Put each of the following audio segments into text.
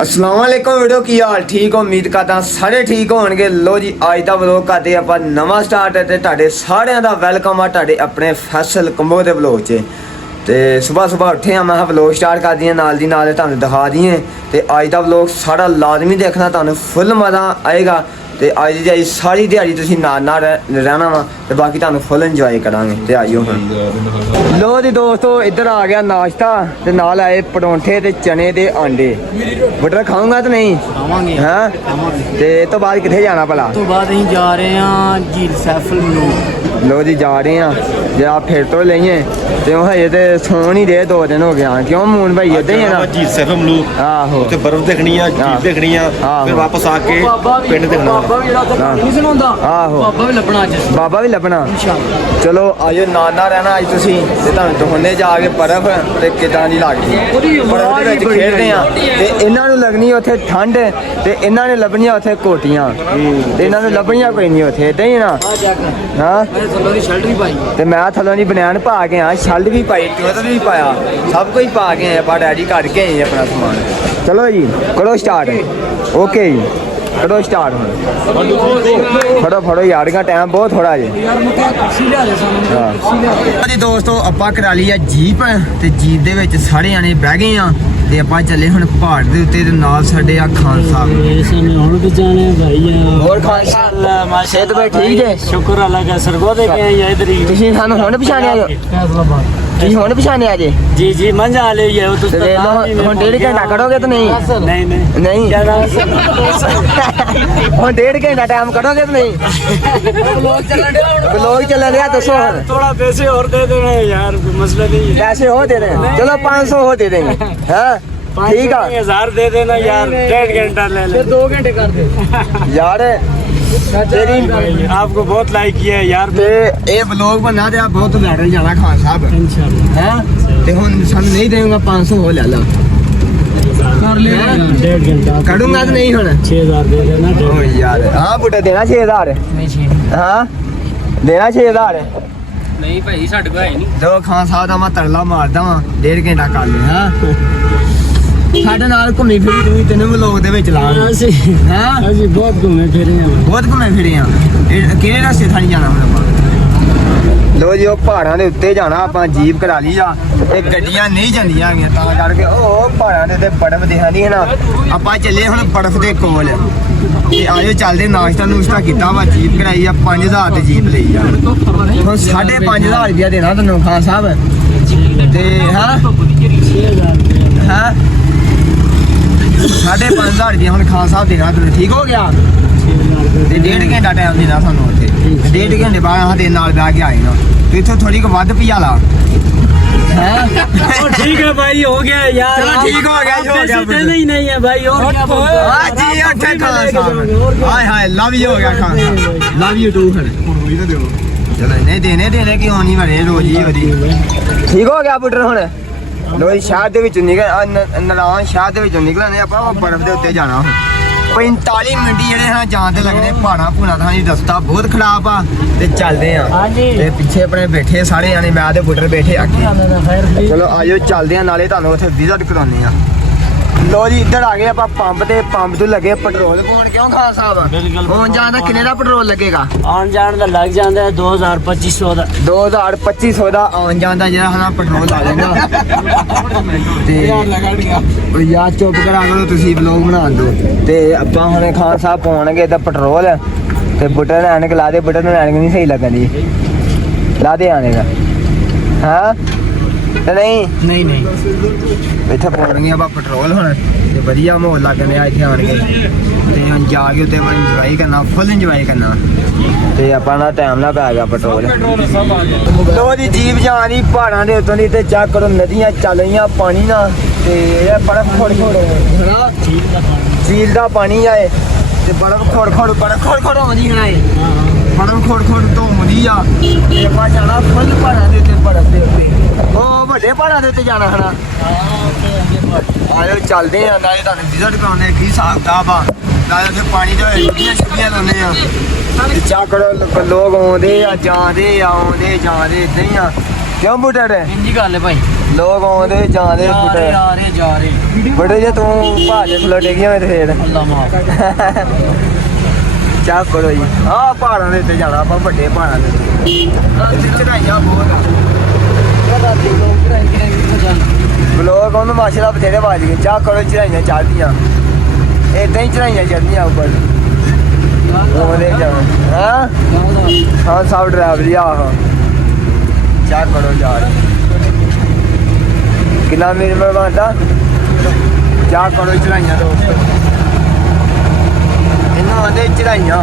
अस्सलाम वालेकुम वीडियो की हाल ठीक हो उम्मीद करदा सारे ठीक होणगे। लो जी अज दा व्लॉग करदे आपां नवां स्टार्ट ते तुहाडे सारिਆਂ दा वेलकम आ तुहाडे अपने फैसल कंबो दे व्लॉग च। ते सुबह उठे मैं व्लॉग स्टार्ट कर दिए नाल दी नाल तुहानू दिखा दिए। ते अज दा व्लॉग सारा लाजमी देखना, तुहानू फुल मज़ा आएगा। ते अज दी अज सारी दिहाड़ी तुसीं नाल रहना वा ते बाकी तुहानू फुल इंजॉय करांगे। ते आइयो हुण लो जी दोस्तों इधर आ गया नाश्ता ते नाल आए परौंठे ते चने ते अंडे। बटर खाऊंगा तो नहीं हाँ ते तो बाद किथे जाना भला? तो बाद ਅਸੀਂ ਜਾ ਰਹੇ ਹਾਂ ਝੀਲ ਸੈਫਲ ਨੂੰ। लो जी जा रहे हैं जे आप फिर तो लेइए ते हजे ते सोन ही दे 2 दिन हो गया। क्यों मून भाई इधर ही है ना झील सैफल मलू आहो ਤੇ ਬਰਫ਼ ਦੇਖਣੀ ਆ, ਝੀਲ ਦੇਖਣੀ ਆ, ਫਿਰ ਵਾਪਸ ਆ ਕੇ ਪਿੰਡ ਦੇਖਣਾ। ਬਾਬਾ ਵੀ ਜਿਹੜਾ ਉੱਥੇ ਨਹੀਂ ਸੁਣਾਉਂਦਾ ਆਹੋ ਬਾਬਾ ਵੀ ਲੱਭਣਾ ਅੱਜ बाबा भी लभना। ਇਨਸ਼ਾਅੱਲਾ। चलो आजो नाना रहना अज तुसी ते तुहानू दिखाउने जाके बर्फ ते किदां दी लगदी बर्फ दे विच खेडदे आ ते इन्हां नू लगनी उत्थे ठंड ते इन्हां ने लभणियां उत्थे कोटियां ते इन्हां नू लभणियां कोई नहीं उत्थे इदां ही ना ਆ ਜਾ ਕੇ हां। ਮੈਂ ਥੱਲੋਂ ਦੀ ਸ਼ਰਟ ਵੀ ਪਾਈ ਤੇ ਮੈਂ ਥੱਲੋਂ ਦੀ ਬਨੈਣ ਪਾ ਕੇ ਆ, ਸ਼ਰਟ ਵੀ ਪਾਈ, ਟੋਟ ਵੀ ਪਾਇਆ, ਸਭ ਕੁਝ ਪਾ ਕੇ ਆਏ ਆਪਾਂ ਰੈਡੀ ਕਰਕੇ ਆਏ ਆਪਣਾ ਸਮਾਨ। ਚਲੋ ਜੀ ਕਰੋ ਸਟਾਰਟ। ਓਕੇ ਜੀ ਕਰੋ ਸਟਾਰਟ ਹੁਣ। ਫੜੋ ਯਾਰ ਦਾ ਟਾਈਮ ਬਹੁਤ ਥੋੜਾ ਜੇ। ਯਾਰ ਮੁੱਕੇ ਕੁਰਸੀ ਲਿਆ ਦੇ ਸਾਨੂੰ ਕੁਰਸੀ ਲਿਆ ਦੇ। ਜੀ ਦੋਸਤੋ ਆਪਾਂ ਕਰਾ ਲਈ ਆ ਜੀਪ ਤੇ ਜੀਪ ਦੇ ਵਿੱਚ ਸਾਰੇ ਜਾਣੇ ਬਹਿ ਗਏ ਆ ਤੇ ਆਪਾਂ ਚੱਲੇ ਹੁਣ ਪਹਾੜ ਦੇ ਉੱਤੇ ਤੇ ਨਾਲ ਸਾਡੇ ਆ ਖਾਨ ਸਾਹਿਬ। ਇਹ ਸਾਨੂੰ ਹੁਣ ਪਛਾਣੇ ਭਾਈ ਆ। ਹੋਰ ਖਾਨ ਅੱਲਾਹ ਸਿਹਤ ਬਈ ਠੀਕ ਜੇ? ਸ਼ੁਕਰ ਅੱਲਾਹ ਦਾ ਸਰਗੋ ਦੇ ਕੇ ਆਏ ਇਧਰ ਹੀ। ਤੁਸੀਂ ਸਾਨੂੰ ਹੁਣ ਪਛਾਣਿਆ ਜੀ? ਫੈਸਲਾਬਾਦ ਤੁਸੀਂ ਹੁਣ ਪਛਾਣਿਆ ਜੀ? ਜੀ ਜੀ ਮੰਝਾ ਲੈ ਆਏ ਉਹ ਤੁਸੀਂ ਤੇ ਹੁਣ 1.5 ਘੰਟਾ ਕਰੋਗੇ ਤਾਂ ਨਹੀਂ? ਨਹੀਂ ਨਹੀਂ ਨਹੀਂ ਜਿਆਦਾ ਹੁਣ 1.5 ਘੰਟਾ ਟਾਈਮ ਕੱਢੋਗੇ ਤਾਂ ਨਹੀਂ? ਵਲੋਗ ਚੱਲ ਰਿਹਾ ਦੱਸੋ ਹੁਣ। थोड़ा पैसे और दे देना यार, मसला नहीं है। पैसे हो दे दें, चलो 500 हो दे देंगे हैं ठीक है। 1000 दे देना यार, 1.5 घंटा ले ले, 2 घंटे कर दे यार तेरी आपको बहुत लाइक किया है यार। ते ये व्लॉग बना दे आप बहुत वायरल जाना खान साहब इंशाल्लाह हैं ते हुन सन नहीं देऊंगा 500 हो ले ला कर ले 1.5 घंटा करूंगा तो नहीं हुन 6000 दे देना। ओ यार हां बुटा देना 6000 नहीं 6 हां देना 6000 नहीं भाई साडे कोल है नहीं। दो खान साहब दा मैं तरला मारदा वां 1.5 घंटा कर ले हां ਸਾਡੇ ਨਾਲ ਘੁੰਮੀ ਫਿਰੀ ਤੂੰ ਤੈਨੂੰ ਵਲੋਗ ਦੇ ਵਿੱਚ ਲਾਵਾਂਗੇ ਅਸੀਂ ਹਾਂ ਅਸੀਂ ਬਹੁਤ ਘੁੰਮੇ ਫਿਰੇ ਹਾਂ। ਬਹੁਤ ਘੁੰਮੇ ਫਿਰੇ ਆ। ਕਿਹੜੇ ਰਸਤੇ ਥਾਣੀ ਜਾਣਾ ਹੁਣ ਆਪਾਂ? ਲੋ ਜੀ ਉਹ ਪਹਾੜਾਂ ਦੇ ਉੱਤੇ ਜਾਣਾ ਆਪਾਂ, ਜੀਪ ਕਰਾ ਲਈ ਆ। ਇਹ ਗੱਡੀਆਂ ਨਹੀਂ ਜਾਂਦੀਆਂ ਹੈਗੀਆਂ ਤਾਂ ਕਰਕੇ ਉਹ ਪਹਾੜਾਂ ਦੇ ਉੱਤੇ ਬਰਫ਼ ਦਿਖਾਂਦੀ ਹੈ ਨਾ। ਆਪਾਂ ਚੱਲੇ ਹੁਣ ਬਰਫ਼ ਦੇ ਕੋਲ ਤੇ ਆਜੋ ਚੱਲਦੇ। ਨਾਸ਼ਤਾ ਨੂਸ਼ਤਾ ਕੀਤਾ ਵਾ, ਜੀਪ ਕਰਾਈ ਆ, 5000 ਤੇ ਜੀਪ ਲਈ ਆ। ਹੁਣ 5,500 ਰੁਪਇਆ ਦੇਣਾ ਤੈਨੂੰ ਖਾਨ ਸਾਹਿਬ ਤੇ ਹਾਂ 6000 ਹਾਂ 5,500 ਰੁਪਇਆ ਹੁਣ ਖਾਨ ਸਾਹਿਬ ਦੇਣਾ ਤੈਨੂੰ। ਠੀਕ ਹੋ ਗਿਆ ਤੇ 1.5 ਘੰਟਾ ਟਾਈਮ ਦੇਣਾ ਸਾਨੂੰ ਉੱਥੇ। 1.5 ਘੰਟੇ ਬਾਅਦ ਹਾਂ ਦੇ ਨਾਲ ਬਹਿ ਕੇ ਆਏ ਨਾ ਤੇ ਇੱਥੋਂ ਥੋੜੀ ਕੁ ਵੱਧ ਪਿਆ ਲਾ है ठीक है भाई, हो गया यार। चलो ठीक हो गया, हो गया देना ही नहीं है भाई। और क्या बोलते हो? आज जी अच्छा खान साहब हाय हाय लव यू हो गया खान साहब, लव यू टू फिर चलो नहीं देने क्यों नहीं बने रोज ही वधी। ठीक हो गया पुੱਤਰ ਹੁਣ ਲੋ ਜੀ ਸ਼ਹਿਰ ਦੇ ਵਿੱਚੋਂ ਨਿਕਲ ਨਲਾਨ ਸ਼ਹਿਰ ਦੇ ਵਿੱਚੋਂ ਨਿਕਲਣੇ ਆਪਾਂ ਬਰਫ਼ ਦੇ ਉੱਤੇ ਜਾਣਾ ਹੁਣ। 45 ਮਿੰਟ ਜਿਹੜੇ ਹਾਂ ਜਾਣ ਤੇ ਲੱਗਣੇ। ਪਹਾੜਾਂ ਭੂਣਾ ਦਾ ਜੀ ਰਸਤਾ ਬਹੁਤ ਖਰਾਬ ਆ ਤੇ ਚੱਲਦੇ ਆ। ਤੇ ਪਿੱਛੇ ਆਪਣੇ ਬੈਠੇ ਸਾਰੇ ਜਾਣੇ, ਮੈਂ ਤੇ ਪੁੱਤਰ ਬੈਠੇ ਆ ਕੇ। ਚਲੋ ਆਜੋ ਚੱਲਦੇ ਆ, ਨਾਲੇ ਤੁਹਾਨੂੰ ਉੱਥੇ ਵਿਜ਼ਿਟ ਕਰਾਉਂਦੇ ਆ। ਲੋ ਜੀ ਇੱਧਰ ਆ ਗਏ ਆਪਾਂ ਪੰਪ ਤੇ। ਪੰਪ ਤੋਂ ਲੱਗੇ ਪੈਟਰੋਲ ਪਾਉਣ। ਕਿਉਂ ਖਾਨ ਸਾਹਿਬ ਹੁਣ ਜਾਣ ਦਾ ਕਿੰਨੇ ਦਾ ਪੈਟਰੋਲ ਲੱਗੇਗਾ? ਆਉਣ ਜਾਣ ਦਾ ਲੱਗ ਜਾਂਦਾ 2200 ਦਾ 2200 ਦਾ ਆਉਣ ਜਾਣ ਦਾ ਜਿਹੜਾ ਹਨਾ ਪੈਟਰੋਲ ਲਾ ਲੈਂਦਾ ਤੇ ਯਾਰ ਚੁੱਪ ਕਰਾ ਕਰੋ ਤੁਸੀਂ ਵਲੋਗ ਬਣਾ ਦਿਓ। ਤੇ ਆਪਾਂ ਹੁਣ ਖਾਨ ਸਾਹਿਬ ਪਾਉਣਗੇ ਤਾਂ ਪੈਟਰੋਲ ਤੇ ਬੁੱਟਰ ਐਨਕ ਲਾ ਦੇ। ਬੁੱਟਰ ਨੂੰ ਐਨਕ ਨਹੀਂ ਸਹੀ ਲੱਗਣੀ, ਲਾ ਦੇ ਆਣੇ ਦਾ ਹਾਂ ਤੇ ਨਹੀਂ ਇੱਥੇ ਪਾਉਣਗੇ ਆਪਾਂ ਪੈਟਰੋਲ ਹੁਣ ਤੇ ਵਧੀਆ ਮਾਹੌਲ ਲੱਗਣ ਆ ਇੱਥੇ ਆਣ ਕੇ। ਤੇ ਹੁਣ ਜਾ ਕੇ ਉੱਤੇ ਆਪਾਂ ਇੰਜੋਏ ਕਰਨਾ, ਫੁੱਲ ਇੰਜੋਏ ਕਰਨਾ ਤੇ ਆਪਾਂ ਨਾ ਟਾਈਮ ਨਾਲ ਪੈ ਗਿਆ ਪੈਟਰੋਲ। ਲੋ ਜੀ ਜੀਪ ਜਾਣੀ ਪਹਾੜਾਂ ਦੇ ਉੱਤੋਂ ਦੀ ਤੇ ਚੈੱਕ ਕਰੋ ਨਦੀਆਂ ਚੱਲ ਰਹੀਆਂ ਪਾਣੀ ਨਾਲ ਤੇ ਇਹ ਬਰਫ਼ ਖੋੜ ਹਨਾ ਝੀਲ ਦਾ ਪਾਣੀ ਆਏ ਤੇ ਬਰਫ਼ ਖੋੜ ਆਉਂਦੀ ਹਨਾ ਇਹ ਬਰਫ਼ ਖੋੜ ਧੋਂਦੀ ਆ ਤੇ ਆਪਾਂ ਜਾਣਾ ਫੁੱਲ ਪਹਾੜਾਂ ਦੇ ਉੱਤੇ ਬਰਫ਼ ਦੇ ਉੱਤੇ। ਉਹ ਵੱਡੇ ਪਹਾੜਾਂ ਦੇ ਉੱਤੇ ਜਾਣਾ ਹਨਾ। ਆਜੋ ਚੱਲਦੇ ਆ, ਨਾਲੇ ਤੁਹਾਨੂੰ ਵਿਜ਼ਿਟ ਕਰਾਉਂਦੇ ਕੀ ਹਿਸਾਬ ਕਿਤਾਬ ਆ, ਨਾਲੇ ਉੱਥੇ ਪਾਣੀ ਦੇ ਵਿੱਚ ਛੁੱਟੀਆਂ ਲਾਉਂਦੇ ਆ। ਚੱਕ ਲੋਕ ਆਉਂਦੇ ਆ ਜਾਂਦੇ ਇਦਾਂ ਹੀ ਆ ਕਿਉਂ ਬੁੱਟੇ ਡੇ ਇੰਜੀ ਗੱਲ ਹੈ ਭਾਈ ਲੋਕ ਆਉਂਦੇ ਜਾਂਦੇ ਬੁੱਟੇ ਆ ਰਹੇ ਜਾ ਰਹੇ ਬੁੱਟੇ ਜੇ ਤੂੰ ਭਾਜੇ ਫਲੋਟੇ ਗਿਆ ਤੇ ਫੇਰ ਅੱਲਾ ਮਾਫ ਚਾਹ ਕਰੋ ਜੀ ਆਹ ਪਹਾੜਾਂ ਦੇ ਉੱਤੇ ਜਾਣਾ ਆਪਾਂ ਵੱਡੇ ਪਹਾੜਾਂ ਦੇ ਉੱਤੇ ਚੜਾਈਆਂ ਬਹੁਤ ਬਲੋਕ ਉਹਨੂੰ ਮਾਸ਼ਾਅੱਲਾ ਬਥੇਰੇ ਵੱਜ ਗਏ ਚਾਹ ਕਰੋ ਚੜਾਈਆਂ ਚੜਦੀਆਂ ਏਦਾਂ ਹੀ ਚੜਾਈਆਂ ਚੜਦੀਆਂ ਉੱਪਰ ਉਹਦੇ ਜਾਣਾ ਹਾਂ ਹਾਂ ਸਭ ਡਰਾਈਵਰੀ ਆਹੋ ਚਾਹ ਕਰੋ ਜਾ ਕਿੰਨਾ ਮੇਰੇ ਮੈਂ ਬੰਦਾ ਚਾਹ ਕਰੋ ਚੜਾਈਆਂ ਦੋਸਤ ਇਹਨਾਂ ਆਂਦੇ ਚੜਾਈਆਂ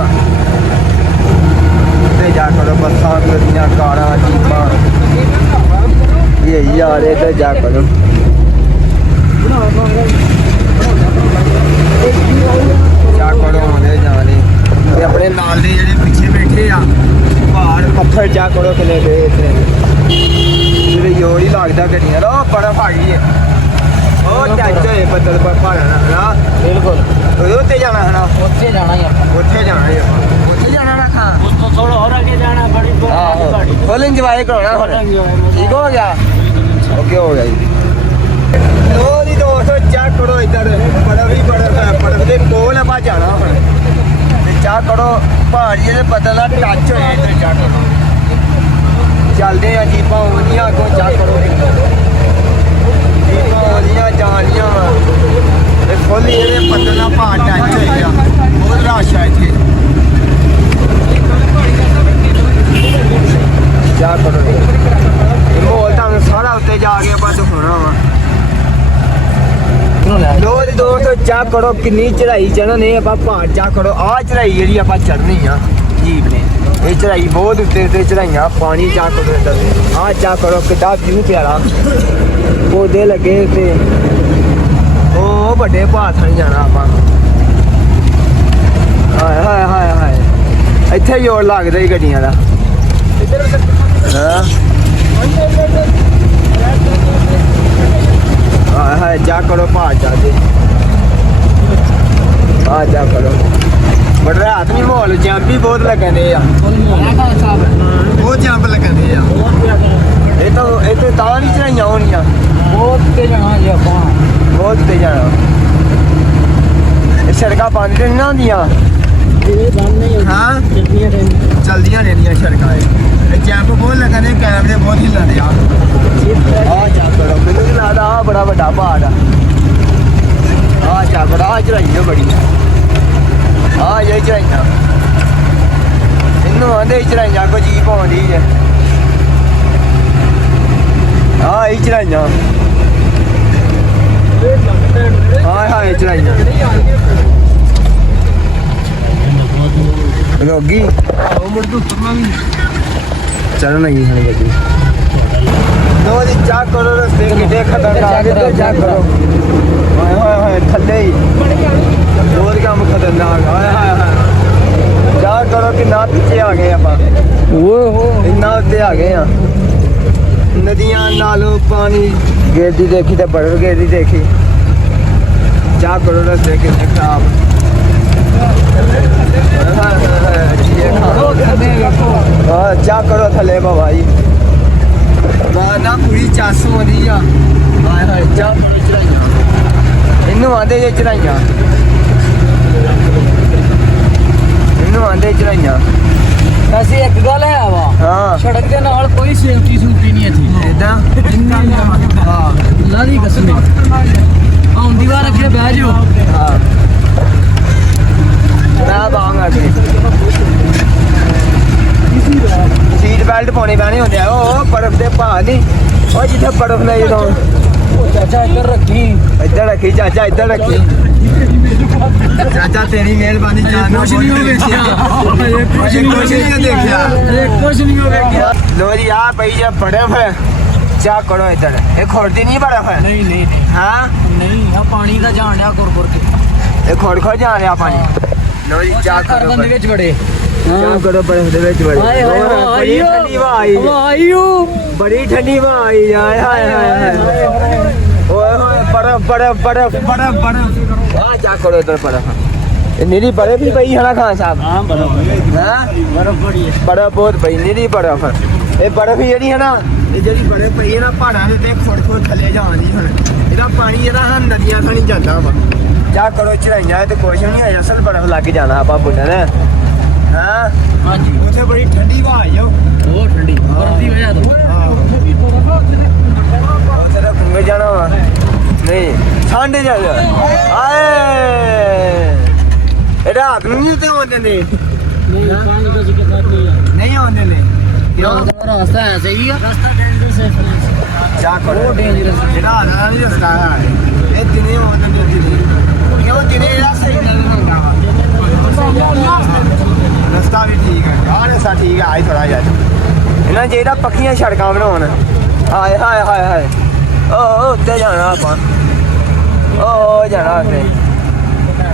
ਤੇ ਜਾ ਕਰੋ ਬੱਸਾਂ ਗੱਡੀਆਂ ਕਾਰਾਂ ਜੀਪਾਂ ਇਹ ਯਾਰ ਇਹ ਤੇ ਜਾ ਕਰੋ ਜਾ ਕਰੋ ਆਉਂਦੇ ਜਾਣੇ ਤੇ ਆਪਣੇ ਨਾਲ ਦੇ ਜਿਹੜੇ ਪਿੱਛੇ ਬੈਠੇ ਆ ਪਹਾੜ ਪੱਥਰ ਜਾ ਕਰੋ ਕਿਲੇ ਦੇ ਇੱਥੇ ਜਿਹੜੇ ਯੋਰ ਹੀ ਲੱਗਦਾ ਗੱਡੀਆਂ ਦਾ ਉਹ ਬਰਫ਼ ਆ ਗਈ ਹੈ ਉਹ ਟੱਚ ਹੋਏ ਬੱਦਲ ਪਰ ਪਹਾੜਾਂ ਨਾਲ ਨਾ ਬਿਲਕੁਲ ਉਹਦੇ ਉੱਤੇ ਜਾਣਾ ਹੈ ਨਾ ਉੱਥੇ ਜਾਣਾ ਹੀ ਆਪਾਂ ਉੱਥੇ ਜਾਣਾ ਹੀ ਆਪਾਂ ਉੱਥੇ ਜਾਣਾ ਨਾ ਖਾਂ ਉਸ ਤੋਂ ਥੋੜਾ ਹੋਰ ਅੱਗੇ ਜਾਣਾ ਬੜੀ ਆਹੋ ਫੁੱਲ ਇੰਜੋਏ ਕਰਾਉਣਾ ਹੁਣ ਠੀਕ ਹੋ ਗਿਆ ਓਕੇ ਹੋ ਗਿਆ ਜੀ ਲੋ ਜੀ ਦੋਸਤੋ ਚੈੱਕ ਕਰੋ ਇੱਧਰ ਬਰਫ਼ ਹੀ ਬਰਫ਼ ਹੈ ਬਰਫ਼ ਦੇ ਕੋਲ ਆਪਾਂ ਜਾਣਾ ਹੁਣ ਤੇ ਚੈੱਕ ਕਰੋ ਪਹਾੜੀ ਦੇ ਬੱਦਲ ਨਾਲ ਟੱਚ ਹੋਏ ਇੱਧਰ ਚੈੱਕ ਕਰੋ ਚੱਲਦੇ ਆ ਜੀਪਾਂ ਆਉਂਦੀਆਂ ਅੱਗੋਂ ਚੈੱਕ ਕਰੋ ਜੀਪਾਂ ਆਉਂਦੀਆਂ ਜਾਣੀਆਂ ਵਾ ਤੇ ਫੁੱਲ ਜਿਹੜੇ ਬੱਦਲ ਨਾਲ ਪਹਾੜ ਟੱਚ ਹੋਏ ਆ ਬਹੁਤ ਰਸ਼ ਆ ਇੱਥੇ ਜਾ ਕਰੋ ਇਹ ਮਾਹੌਲ ਤੁਹਾਨੂੰ ਸਾਰਾ ਉੱਤੇ ਜਾ ਕੇ ਆਪਾਂ ਦਿਖਾਉਣਾ ਵਾ ਲੋ ਜੀ ਦੋਸਤੋ ਚੈੱਕ ਕਰੋ ਕਿੰਨੀ ਚੜਾਈ ਚੜ੍ਹਨੇ ਆਪਾਂ ਪਹਾੜ ਚੈੱਕ ਕਰੋ ਆਹ ਚੜਾਈ ਜਿਹੜੀ ਆਪਾਂ ਚੜ੍ਹਨੀ ਆ ਜੀਪ ਨੇ ਇਹ ਚੜਾਈ ਬਹੁਤ ਉੱਤੇ ਚੜਾਈਆਂ ਪਾਣੀ ਚੈੱਕ ਕਰੋ ਇੱਧਰ ਆਹ ਚੈੱਕ ਕਰੋ ਕਿੱਡਾ ਵਿਊ ਪਿਆਰਾ ਪੌਦੇ ਲੱਗੇ ਤੇ ਉਹ ਵੱਡੇ ਪਹਾੜ ਥਾਂ ਜਾਣਾ ਆਪਾਂ ਹਾਏ ਹਾਏ ਹਾਏ ਹਾਏ ਇੱਥੇ ਜ਼ੋਰ ਲੱਗਦਾ ਹੀ ਗੱਡੀਆਂ ਦਾ ਹਾਂ ਹਾਏ ਜਾ ਕਰੋ ਪਹਾੜ ਜਾਂਦੇ ਆ ਜਾ ਕਰੋ ਬੜਾ ਰਾਤ ਨਹੀਂ ਮਾਹੌਲ ਜੰਪ ਵੀ ਬਹੁਤ ਲੱਗਦੇ ਆ ਬਹੁਤ ਜੰਪ ਲੱਗਦੇ ਆ ਇਹ ਤਾਂ ਨਹੀਂ ਚੜਾਈਆਂ ਹੋਣੀਆਂ ਬਹੁਤ ਤੇ ਜਾਣਾ ਜੀ ਆਪਾਂ ਬਹੁਤ ਤੇ ਜਾਣਾ ਇਹ ਸੜਕਾਂ ਬੰਦ ਨਹੀਂ ਨਾ ਹੁੰਦੀਆਂ ਇਹ ਬੰਦ ਨਹੀਂ ਹਾਂ ਚੱਲਦੀਆਂ ਰਹਿੰਦੀਆਂ ਚਲਦੀਆਂ ਰਹਿੰਦੀਆਂ ਸੜਕਾਂ ਇਹ ਜੰਪ ਬਹੁਤ ਲੱਗਦੇ ਕੈਮਰੇ ਬਹੁਤ ਹਿੱਲਦੇ ਆ ਆ ਜਾ ਕਰੋ ਮੈਨੂੰ ਨਹੀਂ ਲੱਗਦਾ ਆ ਬੜਾ ਵੱਡਾ ਪਹਾੜ ਆ ਜਾ ਬੜਾ ਆ ਚੜਾਈ ਬੜੀ ਆ ਇਹ ਚੜਾਈਆਂ ਇਹਨੂੰ ਆਂਦੇ ਚੜਾਈਆਂ ਕੋ ਜੀਪ ਆਉਂਦੀ ਹੈ ਆ ਇਹ ਚੜਾਈਆਂ ਹਾਏ ਹਾਏ ਚੜਾਈਆਂ ਰੋਗੀ ਉਹ ਮੁੜ ਤੋਂ ਤੁਰਨਾ ਵੀ ਚੜ੍ਹਨ ਲੱਗੀ ਹੁਣ ਗੱਡੀ ਲੋ ਜੀ ਚੈੱਕ ਕਰੋ ਰਸਤੇ ਕਿੱਡੇ ਖਤਰਨਾਕ ਇੱਧਰ ਚੈੱਕ ਕਰੋ ਹਾਏ ਹਾਏ ਹਾਏ ਥੱਲੇ ਹੀ ਬਹੁਤ ਕੰਮ ਖਤਰਨਾਕ ਹਾਏ ਹਾਏ ਹਾਏ ਚੈੱਕ ਕਰੋ ਕਿੰਨਾ ਪਿੱਛੇ ਆ ਗਏ ਆਪਾਂ ਓਹ ਇੰਨਾ ਉੱਤੇ ਆ ਗਏ ਆ ਨਦੀਆਂ ਨਾਲੋਂ ਪਾਣੀ ਗੇਰਦੀ ਦੇਖੀ ਤੇ ਬਰਫ਼ ਗੇਰਦੀ ਦੇਖੀ ਚੈੱਕ ਕਰੋ ਰਸਤੇ ਕਿੰਨੇ ਖਰਾਬ ਹਾਂ ਚਾ ਕਰੋ ਥੱਲੇ ਬਾਬਾ ਜੀ ਨਾ ਪੂਰੀ ਚਾਸੂ ਆਉਂਦੀ ਆ ਹਾਏ ਹਾਏ ਚਾ ਚੜਾਈਆਂ ਇਹਨੂੰ ਆਂਦੇ ਜੇ ਚੜਾਈਆਂ ਇਹਨੂੰ ਆਂਦੇ ਚੜਾਈਆਂ ਵੈਸੇ ਇੱਕ ਗੱਲ ਹੈ ਵਾ ਹਾਂ ਸੜਕ ਦੇ ਨਾਲ ਕੋਈ ਸੇਫਟੀ ਸੂਫਟੀ ਨਹੀਂ ਇੱਥੇ ਇਦਾਂ ਹਾਂ ਅੱਲਾ ਦੀ ਕਸਮ ਆਉਂਦੀ ਵਾਰ ਅੱਗੇ ਬਹਿ ਜਾਓ ਹਾਂ ਮੈਂ ਬਾਂਗਾ ਕਿ ਸੀਟ ਬੈਲਟ ਪਾਉਣੀ ਪੈਣੀ ਹੁੰਦੀ ਆ ਉਹ ਬਰਫ਼ ਦੇ ਭਾਅ ਨਹੀਂ ਉਹ ਜਿੱਥੇ ਬਰਫ਼ ਨਹੀਂ ਜਦੋਂ ਚਾਚਾ ਇੱਧਰ ਰੱਖੀ ਇੱਧਰ ਰੱਖੀ ਚਾਚਾ ਇੱਧਰ ਰੱਖੀ ਚਾਚਾ ਤੇਰੀ ਮਿਹਰਬਾਨੀ ਜਾਨੋ ਕੁਛ ਨਹੀਂ ਹੋ ਵੇਖਿਆ ਕੁਛ ਨਹੀਂ ਦੇਖਿਆ ਕੁਛ ਨਹੀਂ ਹੋ ਵੇਖਿਆ ਲੋ ਜੀ ਆ ਪਈ ਜੇ ਬਰਫ਼ ਚਾ ਕਰੋ ਇੱਧਰ ਇਹ ਖੋੜਦੀ ਨਹੀਂ ਬਰਫ਼ ਨਹੀਂ ਨਹੀਂ ਹਾਂ ਨਹੀਂ ਆ ਪਾਣੀ ਦਾ ਜਾਣ ਡਿਆ ਗੁਰ ਕੇ ਇਹ ਖੋੜ ਖੋੜ ਜਾ ਰਿਹਾ ਪਾਣੀ ਲੋ ਜੀ ਚਾ ਘਰ ਕਰੋ ਬੰਦੇ ਵਿੱਚ ਵੜੇ ਚਾ ਕਰੋ ਬਰਫ਼ ਦੇ ਵਿੱਚ ਬੜੀ ਹਾਏ ਹਾਏ ਬੜੀ ਠੰਡੀ ਹਵਾ ਆਈ ਆਈਓ ਬੜੀ ਠੰਡੀ ਹਵਾ ਆਈ ਹਾਏ ਹਾਏ ਹਾਏ ਓਏ ਹੋਏ ਬਰਫ਼ ਬਰਫ਼ ਬਰਫ਼ ਬਰਫ਼ ਬਰਫ਼ ਆ ਚਾ ਕਰੋ ਇੱਧਰ ਬਰਫ਼ ਇਹ ਨੀਰੀ ਬਰਫ਼ ਵੀ ਪਈ ਹੈ ਨਾ ਖਾਨ ਸਾਹਿਬ ਹਾਂ ਬਰਫ ਹਾਂ ਬਰਫ ਬੜੀ ਹੈ ਬਰਫ਼ ਬਹੁਤ ਪਈ ਨੀਰੀ ਬਰਫ਼ ਇਹ ਬਰਫ਼ ਜਿਹੜੀ ਹੈ ਨਾ, ਇਹ ਜਿਹੜੀ ਬਰਫ਼ ਪਈ ਹੈ ਨਾ ਪਹਾੜਾਂ ਦੇ ਉੱਤੇ ਖੁੜ ਥੱਲੇ ਜਾਂਦੀ ਹੁਣ। ਇਹਦਾ ਪਾਣੀ ਜਿਹੜਾ ਹਾਂ ਨਦੀਆਂ ਥਾਣੀ ਜਾਂਦਾ ਵਾ। ਜਾ ਕਰੋ ਚੜਾਈਆਂ ਤੇ ਕੁਛ ਨਹੀਂ ਹੈ, ਅਸਲ ਬਰਫ਼ ਲੱਗ ਜਾਣਾ ਆਪਾਂ ਬੁੱਢੇ ਨੇ। ਹਾਂ ਹਾਂਜੀ ਉੱਥੇ ਬੜੀ ਠੰਡੀ ਹਵਾ ਆ ਜਾਓ। ਬਹੁਤ ਠੰਡੀ ਬਰਫ਼ ਦੀ ਵਜ੍ਹਾ ਤੋਂ। ਉੱਥੇ ਤਾਂ ਘੁੰਮੇ ਜਾਣਾ ਵਾ। ਨਹੀਂ ਠੰਡੇ ਜਾ ਆਏ ਇਹ ਰਾਤ ਨੂੰ ਨਹੀਂ ਤੇ ਆਉਂਦੇ ਨੇ। ਨਹੀਂ ਪਾਣੀ ਦਾ ਜ਼ਿਕਰ ਨਹੀਂ ਹੈ। ਨਹੀਂ ਆਉਂਦੇ ਨੇ ਰਾਸਤਾ ਹੈ ਸਹੀ ਆ। ਰਾਸਤਾ ਡੇਂਜਰਸ ਹੈ। ਜਾ ਕਰੋ ਬਹੁਤ dangerous। ਜਿਹੜਾ ਆਦਾ ਨਹੀਂ ਰਸਤਾ ਹੈ ਇਹ ਦਿਨੇ ਆਉਂਦੇ ਨੇ ਦਿਨੇ। ਕਿਉਂ ਦਿਨੇ ਜਿਹੜਾ ਸਹੀ ਚੱਲ ਹੁੰਦਾ ਵਾ। ਰਸਤਾ ਵੀ ਠੀਕ ਹੈ। ਆਹ ਰਸਤਾ ਠੀਕ ਹੈ। ਆਈ ਥੋੜਾ ਜਿਹਾ ਇਹਨਾਂ ਜਿਹੜਾ ਪੱਕੀਆਂ ਸੜਕਾਂ ਬਣਾਉਣ। ਹਾਏ ਹਾਏ ਹਾਏ ਹਾਏ ਉਹ ਉੱਤੇ ਜਾਣਾ ਆਪਾਂ। ਉਹ ਜਾਣਾ ਉੱਤੇ।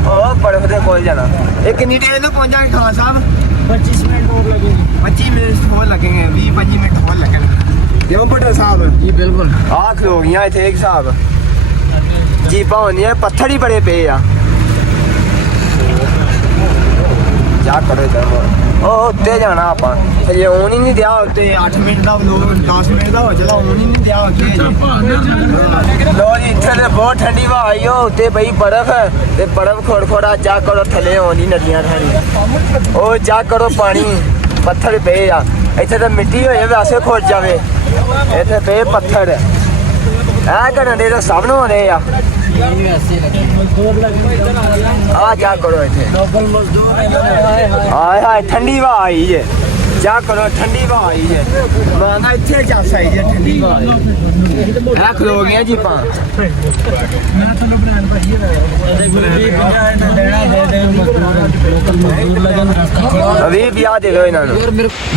ਉਹ ਬਰਫ਼ ਦੇ ਕੋਲ ਜਾਣਾ। ਇਹ ਕਿੰਨੀ ਟਾਈਮ ਨਾਲ ਪਹੁੰਚਾਂਗੇ ਖਾਨ ਸਾਹਿਬ? 25 ਮਿੰਟ ਹੋਰ लगेंगे। 25 ਮਿੰਟ ਹੋਰ ਲੱਗेंगे। 20-25 ਮਿੰਟ ਹੋਰ ਲੱਗਣਗੇ। ਕਿਉਂ ਭੱਟਾ ਸਾਹਿਬ? ਜੀ ਬਿਲਕੁਲ। ਆਹ ਖਲੋ ਗਈਆਂ ਇੱਥੇ ਇੱਕ ਹਿਸਾਬ। ਜੀਪਾਂ ਹੁੰਦੀਆਂ ਪੱਥਰ ਹੀ ਬੜੇ ਪਏ ਆ। ਜਾ ਕਰੋ ਜਾਓ। ਉਹ ਉੱਤੇ ਜਾਣਾ ਆਪਾਂ। ਹਜੇ ਆਉਣ ਹੀ ਨਹੀਂ ਦਿਆ ਉੱਤੇ। 8 ਮਿੰਟ ਦਾ ਵਲੋਗ 10 ਮਿੰਟ ਦਾ ਹੋ ਚਲਾ। ਆਉਣ ਹੀ ਨਹੀਂ ਦਿਆ ਉੱਤੇ। ਲੋ ਜੀ ਇੱਥੇ ਤੇ ਬਹੁਤ ਠੰਡੀ ਹਵਾ ਆਈ। ਉਹ ਉੱਤੇ ਪਈ ਬਰਫ਼ ਤੇ ਬਰਫ਼ ਖੋੜਾ ਜਾ ਕਰੋ ਥੱਲੇ ਆਉਂਦੀ ਨਦੀਆਂ ਥਾਣੀ। ਉਹ ਜਾ ਕਰੋ ਪਾਣੀ ਪੱਥਰ ਪਏ ਆ। ਇੱਥੇ ਤਾਂ ਮਿੱਟੀ ਹੋਏ ਵੈਸੇ ਖੁਰ ਜਾਵੇ। ਇੱਥੇ ਪਏ ਪੱਥਰ। ਇਹ ਕਰਨ ਦੇ ਤਾਂ ਸਭ ਨੂੰ ਆਉਂਦੇ ਆ। ये वैसे लगे मजदूर लगे। ਆ ਜਾ ਕਰੋ ਇੱਥੇ। डबल मजदूर। ਹਾਏ ਹਾਏ ਠੰਡੀ ਹਵਾ ਆਈ ਜੇ। ਜਾ ਕਰੋ ਠੰਡੀ ਹਵਾ ਆਈ ਜੇ। ਮਾਨਾ ਇੱਥੇ ਚੱਸ ਆਈ ਜੇ ਠੰਡੀ ਹਵਾ ਆਈ। ਰੱਖ ਲੋ ਗਿਆ ਜੀ ਪਾ। मैं तो प्लान भाई है। गुरबी 50 देना दे दे मजदूर लोकल मजदूर लगन रास्ता। ਅभी ਵਿਆਹ ਦੇ ਦਿਓ ਇਹਨਾਂ ਨੂੰ।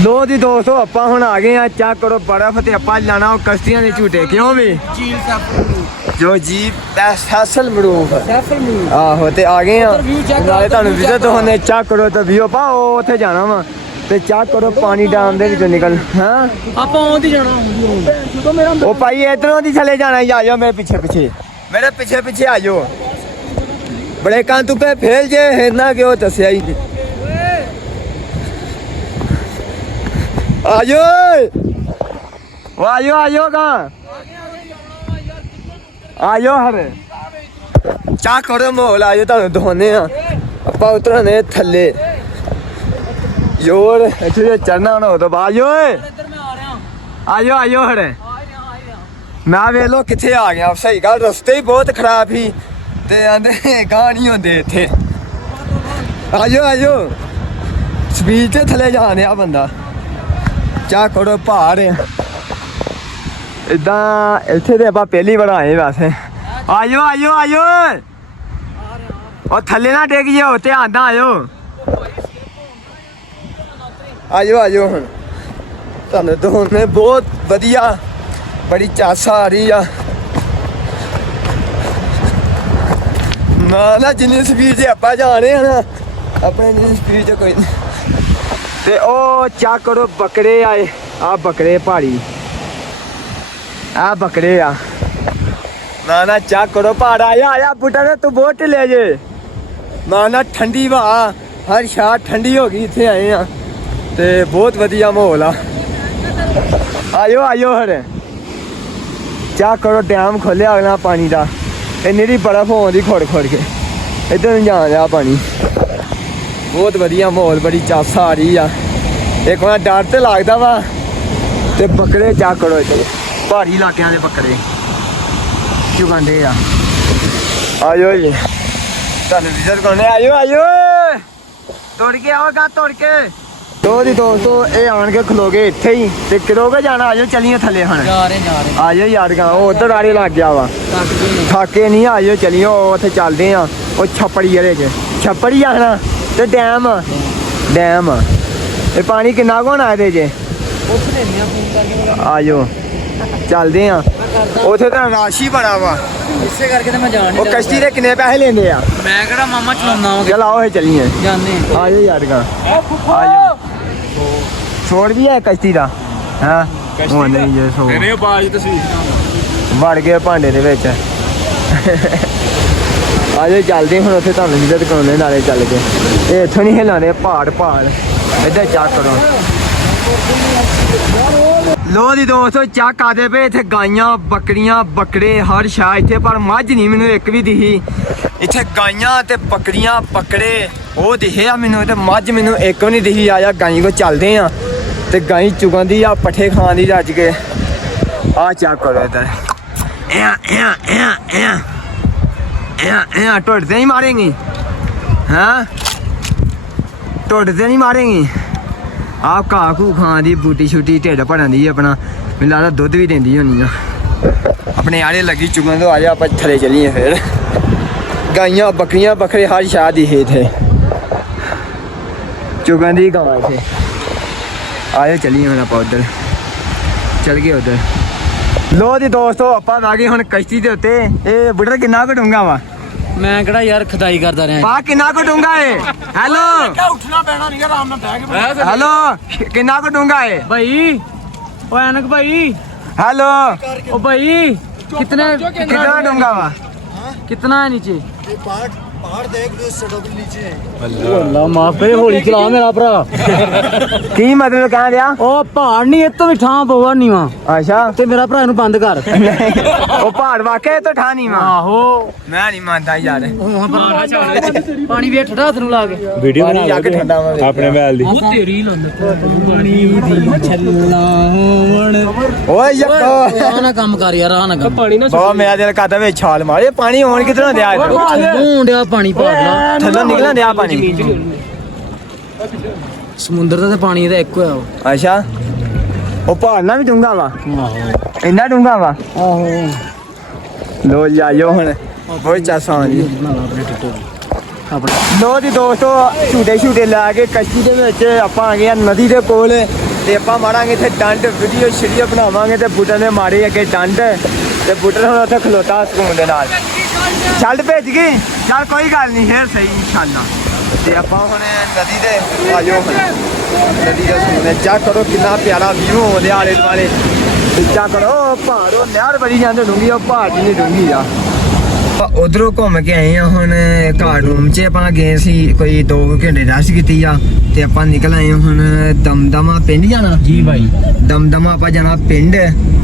ਲੋ ਜੀ ਦੋਸਤੋ ਆਪਾਂ ਹੁਣ ਆ ਗਏ ਆ। ਚੈੱਕ ਕਰੋ ਬਰਫ਼ ਤੇ ਆਪਾਂ ਲਾਣਾ ਉਹ ਕਸ਼ਤੀਆਂ ਦੇ ਝੂਟੇ। ਕਿਉਂ ਵੀ चील सैफल ਜੋ ਜੀ ਫੈਸਲ ਮਰੂਫ मरूफ। ਆਹੋ ਤੇ ਆ ਗਏ ਆ। ਉੱਧਰ view check ਨਾਲੇ ਕਰੋ, ਤੁਹਾਨੂੰ view ਵਿਜ਼ਿਟ check ਹੋਣੇ ਚੈੱਕ ਕਰੋ ਤੇ ਵੀਓ ਪਾ ਉਹ ਉੱਥੇ ਜਾਣਾ ਵਾ ਤੇ ਚੈੱਕ ਕਰੋ ਪਾਣੀ ਡੈਮ ਦੇ ਵਿੱਚੋਂ ਨਿਕਲ। ਹਾਂ ਆਪਾਂ ਆਉਂਦੀ ਜਾਣਾ तो मेरा ਉਹ ਭਾਈ ਇਧਰੋਂ ਦੀ ਥੱਲੇ ਜਾਣਾ। ਆ ਜਾਓ ਮੇਰੇ ਪਿੱਛੇ ਪਿੱਛੇ। ਮੇਰੇ ਪਿੱਛੇ ਪਿੱਛੇ ਆ ਜਾਓ। ਬੜੇ ਕਾਂ ਤੂੰ ਪੇ ਫੇਲ ਜੇ ਹੈਨਾ ਕਿਉਂ ਦੱਸਿਆ ਹੀ ਆ ਜਾਓ। ਉਹ ਆ ਜਾਓ ਆ ਜਾਓ ਕਾਂ ਆ ਜਾਓ ਹਰੇ। ਚਾ ਕਰੋ ਮੋਲ ਆ ਜਾਓ ਤੁਹਾਨੂੰ ਦਿਖਾਉਂਦੇ ਆ। ਆਪਾਂ ਉਤਰਨੇ ਥੱਲੇ ਯੋਰ ਇੱਥੇ ਚੜਨਾ ਹੁਣ ਉਹ ਤੋਂ ਬਾਅਦ ਓਏ इधर मैं आ रहा हूं। ਆ ਜਾਓ ਆ ਜਾਓ ਹਰੇ। ਮੈਂ ਵੇਖ ਲੋ ਕਿੱਥੇ ਆ ਗਿਆ। ਸਹੀ ਗੱਲ ਰਸਤੇ ਹੀ ਬਹੁਤ ਖਰਾਬ ਸੀ ਤੇ ਆਂਦੇ ਗਾਂ ਨਹੀਂ ਹੁੰਦੇ ਇੱਥੇ। ਆ ਜਾਓ ਸਪੀਡ ਤੇ ਥੱਲੇ ਜਾਣ ਆ ਬੰਦਾ। ਚਾ ਕਰੋ ਪਹਾੜ ਇਦਾਂ ਇੱਥੇ ਤੇ ਆਪਾਂ ਪਹਿਲੀ ਵਾਰ ਆਏ ਵੈਸੇ। ਆ ਜਾਓ ਉਹ ਥੱਲੇ ਨਾ ਡਿੱਗ ਜਿਓ ਧਿਆਨ ਨਾਲ ਆ ਜਾਓ ਹੁਣ ਤੁਹਾਨੂੰ ਦੋਨੇ ਬਹੁਤ ਵਧੀਆ ਬੜੀ ਚਾਸਾ ਆ ਰਹੀ ਆ। ਨਾ ਜਿੰਨੀ ਸਪੀਡ 'ਚ ਆਪਾਂ ਜਾ ਰਹੇ ਆ ਨਾ ਆਪਣੇ ਜਿੰਨੀ ਸਪੀਡ 'ਚ ਕੋਈ ਤੇ ਉਹ ਚੈੱਕ ਕਰੋ ਬੱਕਰੇ ਆਏ। ਆ ਬੱਕਰੇ ਪਹਾੜੀ ਆ ਬੱਕਰੇ ਆ। ਨਾ ਚੈੱਕ ਕਰੋ ਪਹਾੜ ਆਇਆ ਬੁੱਢਾ ਨੇ ਤੂੰ ਬਹੁਤ ਢਿੱਲੇ ਜੇ। ਨਾ ਠੰਡੀ ਹਵਾ ਹਰ ਸ਼ਾਹ ਠੰਡੀ ਹੋ ਗਈ। ਇੱਥੇ ਆਏ ਆ ਤੇ ਬਹੁਤ ਵਧੀਆ ਮਾਹੌਲ ਆ। ਆਇਓ ਹਰ ਚੈੱਕ ਕਰੋ ਡੈਮ ਖੋਲਿਆ ਅਗਲਾ ਪਾਣੀ ਦਾ। ਇਹ ਨਿਰੀ ਬਰਫ਼ ਆਉਂਦੀ ਖੁੜ ਕੇ ਇੱਧਰ ਨੂੰ ਜਾਣ ਰਿਹਾ ਪਾਣੀ। ਬਹੁਤ ਵਧੀਆ ਮਾਹੌਲ ਬੜੀ ਚਾਸਾ ਆ ਰਹੀ ਆ। ਇੱਕ ਵਾਰ ਡਰ ਤੇ ਲੱਗਦਾ ਵਾ ਤੇ ਬੱਕਰੇ ਚੈੱਕ ਕਰੋ ਇੱਥੇ ਪਹਾੜੀ ਇਲਾਕਿਆਂ ਦੇ ਬੱਕਰੇ ਚੁਗਾਂਦੇ ਆ। ਆਇਓ ਜੀ ਤੁਹਾਨੂੰ ਵਿਜ਼ਿਟ ਕਰਨੇ ਆਇਓ ਤੋੜ ਕੇ ਆਓਗਾ ਤੋੜ ਕੇ। ਦੋ ਦੀ ਦੋਸਤੋ ਇਹ ਆਣ ਕੇ ਖਲੋਗੇ ਇੱਥੇ ਹੀ ਤੇ ਕਿਦੋਗੇ ਜਾਣਾ। ਆਜੋ ਚੱਲੀਏ ਥੱਲੇ ਹੁਣ। जा रहे ਆਜੋ ਯਾਰ ਗਾ ਉਹ ਉਧਰ ਆੜੇ ਲੱਗ ਗਿਆ ਵਾ। ਥਾਕੇ ਨਹੀਂ ਆਜੋ ਚੱਲੀਏ ਉਹ ਉੱਥੇ ਚੱਲਦੇ ਆ। ਉਹ ਛੱਪੜੀ ਇਹਦੇ 'ਚ ਛੱਪੜੀ ਆਣਾ ਤੇ ਡੈਮ ਇਹ ਪਾਣੀ ਕਿੰਨਾ ਕੁ ਹੋਣਾ ਇਹਦੇ 'ਚ। ਆਜੋ ਚੱਲਦੇ ਆ। ਉੱਥੇ ਤਾਂ ਰਾਸ਼ੀ ਬੜਾ ਵਾ। इससे करके तो मैं जान ਉਹ ਕਸ਼ਤੀ ਦੇ ਕਿੰਨੇ ਪੈਸੇ ਲੈਂਦੇ ਆ? मैं केड़ा मामा चलाना हूं। ਚਲ ਆਓ ਇਹ ਚੱਲੀਏ। जाने ਆਜੋ ਯਾਰ ਗਾ ਆਜੋ। ਛੋੜ ਵੀ ਹੈ ਕਸ਼ਤੀ ਦਾ। ਹਾਂ ਉਹ ਨਹੀਂ ਜੇ ਸੋ ਇਹਨੇ ਬਾਜ ਤੁਸੀਂ ਵੜ ਗਏ ਭਾਂਡੇ ਦੇ ਵਿੱਚ। ਆਜੋ ਚੱਲਦੇ ਹੁਣ ਉੱਥੇ ਤੁਹਾਨੂੰ ਵਿਜ਼ਿਟ ਕਰਾਉਂਦੇ ਨਾਲੇ ਚੱਲ ਕੇ। ਇਹ ਇੱਥੋਂ ਨਹੀਂ ਹਿਲਾਉਂਦੇ ਪਹਾੜ ਇੱਧਰ ਚੈੱਕ ਕਰੋ। ਲੋ ਦੀ ਦੋਸਤੋ ਚੱਕ ਆਦੇ ਪਏ ਇੱਥੇ ਗਾਈਆਂ ਬੱਕਰੀਆਂ ਬੱਕਰੇ ਹਰ ਸ਼ਾ ਇੱਥੇ ਪਰ ਮੱਝ ਨਹੀਂ ਮੈਨੂੰ ਇੱਕ ਵੀ ਦਿਖੀ ਇੱਥੇ ਗਾਈਆਂ ਤੇ ਬੱਕਰੀਆਂ ਬੱਕਰੇ ਉਹ ਦਿਖੇ ਆ ਮੈਨੂੰ ਤੇ ਮੱਝ ਮੈਨੂੰ ਇੱਕ ਵੀ ਨਹੀਂ ਦਿਖੀ ਆ ਜਾ ਗਾਈ ਕੋ ਚੱਲਦੇ ਆ ਤੇ ਗਾਈ ਚੁਗਾਂਦੀ ਆ ਪੱਠੇ ਖਾਣ ਦੀ ਰੱਜ ਕੇ ਆ ਚੱਕ ਕਰੋ ਇੱਧਰ टोट से नहीं मारेंगी हाँ टोट से नहीं मारेंगी आप घा घू खान दी बूटी शूटी ढिड भरन दी अपना मैनूं लगदा दुद्ध भी देंदी होनी आ अपने आड़े लगी चुगन तो आ जा आप थले चलिए फिर गाइयां बकरियां बकरे हर शाह दिखे थे चुगन दी गां थे आए चलिए हम आप उधर चल गए उधर ਲੋ ਜੀ ਦੋਸਤੋ ਆਪਾਂ ਆ ਗਏ ਹੁਣ ਕਸ਼ਤੀ ਦੇ ਉੱਤੇ ਇਹ ਬੁੱਢਾ ਕਿੰਨਾ ਕੁ ਡੂੰਘਾ ਵਾ ਮੈਂ ਕਿਹੜਾ ਯਾਰ ਖਦਾਈ ਕਰਦਾ ਰਿਹਾ ਪਾ ਕਿੰਨਾ ਕੁ ਡੂੰਘਾ ਏ ਹੈਲੋ ਉੱਠਣਾ ਪੈਣਾ ਨਹੀਂ ਆਰਾਮ ਨਾਲ ਬਹਿ ਕੇ ਹੈਲੋ ਕਿੰਨਾ ਕੁ ਡੂੰਘਾ ਏ ਭਾਈ ਓ ਐਨਕ ਭਾਈ ਹੈਲੋ ओ भाई कितने ਕਿੰਨਾ ਡੂੰਘਾ ਵਾ कितना है नीचे पहाड़ देख लो सड़क नीचे अल्लाह माफ करे होली चला मेरा भरा ਕੀ ਮਤਲਬ ਕਹਿ ਰਿਹਾ ओ पहाड़ नहीं ये तो भी ਠਾਂ ਪਵਾ ਨਹੀਂ ਵਾ ਅੱਛਾ ਤੇ ਮੇਰਾ ਭਰਾ ਨੂੰ ਬੰਦ ਕਰ ਉਹ ਪਹਾੜ ਵਾਕੇ ਤੋਂ ਠਾ ਨਹੀਂ ਵਾ ਆਹੋ ਮੈਂ ਨਹੀਂ ਮੰਨਦਾ ਯਾਰ ਪਾਣੀ ਵੇਠ ਹੱਥ ਨੂੰ ਲਾ ਕੇ ਵੀਡੀਓ ਬਣਾ ਜੱਗ ਠੰਡਾ ਵਾ ਆਪਣੇ ਮਹਿਲ ਦੀ ਉਹ ਤੇਰੀ ਲੰਨ ਪਾਣੀ ਦੀ ਛੱਲਾ ਹੋਣ ਓਏ ਯੱਕੋ ਆ ਨਾ ਕੰਮ ਕਰ ਯਾਰ ਆ ਨਾ ਕੰਮ ਪਾਣੀ ਨਾ ਬਾ ਮੇਰਾ ਦਿਲ ਕਰਦਾ ਵੇ ਛਾਲ ਮਾਰੇ ਪਾਣੀ ਹੋਣ ਕਿਧਰੋਂ ਦਿਆ ਮੁੰਡਿਆ ਪਾਣੀ ਪਾੜਨਾ ਥੱਲੋਂ ਨਿਕਲਣ ਦਿਆ ਪਾਣੀ ਸਮੁੰਦਰ ਦਾ ਤੇ ਪਾਣੀ ਦਾ ਇੱਕੋ ਆ ਅੱਛਾ ਉਹ ਪਹਾੜ ਨਾਲ ਵੀ ਡੂੰਘਾ ਵਾ ਇੰਨਾ ਡੂੰਘਾ ਵਾ ਆਹੋ ਲੋ ਜਾਇਓ ਹੁਣ ਬਹੁਤ ਚਾਸਾਂ ਜੀ ਲੋ ਜੀ ਦੋਸਤੋ ਝੂਟੇ ਲੈ ਕੇ ਕਸ਼ਤੀ ਦੇ ਵਿੱਚ ਆਪਾਂ ਆ ਗਏ ਆ ਨਦੀ ਦੇ ਕੋਲ ਤੇ ਆਪਾਂ ਮਾਰਾਂਗੇ ਇੱਥੇ ਡੰਡ ਵੀਡੀਓ ਬਣਾਵਾਂਗੇ ਤੇ ਬੁੱਟਰ ਨੇ ਮਾਰੇ ਅੱਗੇ ਡੰਡ ਤੇ ਬੁੱਟਰ ਹੁਣ ਉੱਥੇ ਖਲੋਤਾ ਸਕੂਨ ਦੇ ਨਾਲ ਚੱਲ ਭੇਜ ਗਈ ਚੱਲ ਕੋਈ ਗੱਲ ਨਹੀਂ ਫੇਰ ਸਹੀ ਇਨਸ਼ਾਅੱਲਾ ਤੇ ਆਪਾਂ ਹੁਣ ਨਦੀ ਦੇ ਆਜੋ ਹੁਣ ਨਦੀ ਦੇ ਸਕੂਨ ਚੈੱਕ ਕਰੋ ਕਿੰਨਾ ਪਿਆਰਾ ਵਿਊ ਆਉਂਦੇ ਆਲੇ ਦੁਆਲੇ ਚੈੱਕ ਕਰੋ ਪਹਾੜੋ ਨਹਿਰ ਬੜੀ ਜਾਂਦੇ ਡੂੰਗੀ ਉਹ ਪਹਾੜ ਨਹੀਂ ਡੂੰਗੀ ਆ ਉਧਰੋਂ ਘੁੰਮ ਕੇ ਆਏ ਆ ਹੁਣ ਘਾਟ ਰੂਮ 'ਚ ਆਪਾਂ ਗਏ ਸੀ ਕੋਈ 2 ਘੰਟੇ ਰੈਸਟ ਕੀਤੀ ਆ ਤੇ ਆਪਾਂ ਨਿਕਲ ਆਏ ਹੁਣ ਦਮਦਮਾ ਪਿੰਡ ਜਾਣਾ ਜੀ ਭਾਈ ਦਮਦਮਾ ਆਪਾਂ ਜਾਣਾ ਪਿੰਡ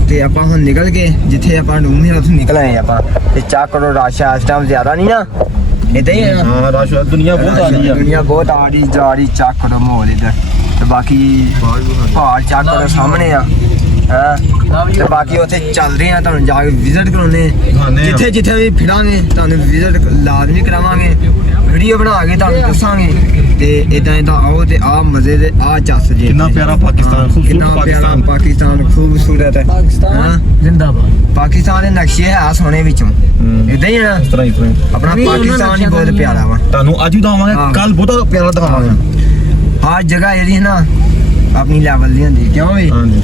ਤੇ ਆਪਾਂ ਹੁਣ ਨਿਕਲ ਗਏ ਜਿੱਥੇ ਆਪਾਂ ਰੂਮ ਸੀ ਉੱਥੋਂ ਨਿਕਲ ਆਏ ਆਪਾਂ ਤੇ ਚੈੱਕ ਕਰੋ ਰਸ਼ ਇਸ ਟਾਈਮ ਜ਼ਿਆਦਾ ਨਹੀਂ ਨਾ ਇਦਾਂ ਹੀ ਹੈ ਨਾ ਹਾਂ ਰਾਸ਼ ਦੁਨੀਆ ਬਹੁਤ ਆ ਰਹੀ ਆ ਦੁਨੀਆ ਬਹੁਤ ਆ ਰਹੀ ਜਾ ਰਹੀ ਚੈੱਕ ਕਰੋ ਮਾਹੌਲ ਇੱਧਰ ਤੇ ਬਾਕੀ ਪਹਾੜ ਚੈੱਕ ਕਰੋ ਸਾਹਮਣੇ ਆ ਹਾਂ ਤੇ ਬਾਕੀ ਉੱਥੇ ਚੱਲਦੇ ਆ ਤੁਹਾਨੂੰ ਜਾ ਕੇ ਵਿਜ਼ਿਟ ਕਰਾਉਣੇ ਜਿੱਥੇ ਜਿੱਥੇ ਵੀ ਫਿਰਾਂਗੇ ਤੁਹਾਨੂੰ ਵਿਜ਼ਿਟ ਲਾਜ਼ਮੀ ਕਰਾਵਾਂਗੇ ਵੀਡੀਓ ਬਣਾ ਕੇ ਤੁਹਾਨੂੰ ਦੱਸਾਂਗੇ ਤੇ ਇਦਾਂ ਆਓ ਤੇ ਆ ਮਜ਼ੇ ਦੇ ਆ ਚੱਸ ਜੇ ਕਿੰਨਾ ਪਿਆਰਾ ਪਾਕਿਸਤਾਨ ਕਿੰਨਾ ਪਿਆਰਾ ਪਾਕਿਸਤਾਨ ਖੂਬਸੂਰਤ ਹੈ ਪਾਕਿਸਤਾਨ ਜ਼ਿੰਦਾਬਾਦ ਪਾਕਿਸਤਾਨ ਦੇ ਨਕਸ਼ੇ ਹੈ ਸੋਨੇ ਵਿੱਚੋਂ ਇਦਾਂ ਹੀ ਹੈ ਨਾ ਇਸ ਤਰ੍ਹਾਂ ਆਪਣਾ ਪਾਕਿਸਤਾਨ ਹੀ ਬਹੁਤ ਪਿਆਰਾ ਵਾ ਤੁਹਾਨੂੰ ਅੱਜ ਵੀ ਦਵਾਵਾਂਗੇ ਕੱਲ ਬਹੁਤ ਪਿਆਰਾ ਦਿਖਾਵਾਂਗੇ ਹਰ ਜਗ੍ਹਾ ਜਿਹੜੀ ਹੈ ਨਾ ਆਪਣੀ ਲੈਵਲ ਦੀ ਹੁੰਦੀ ਕਿਉਂ ਵੀ ਹਾਂਜੀ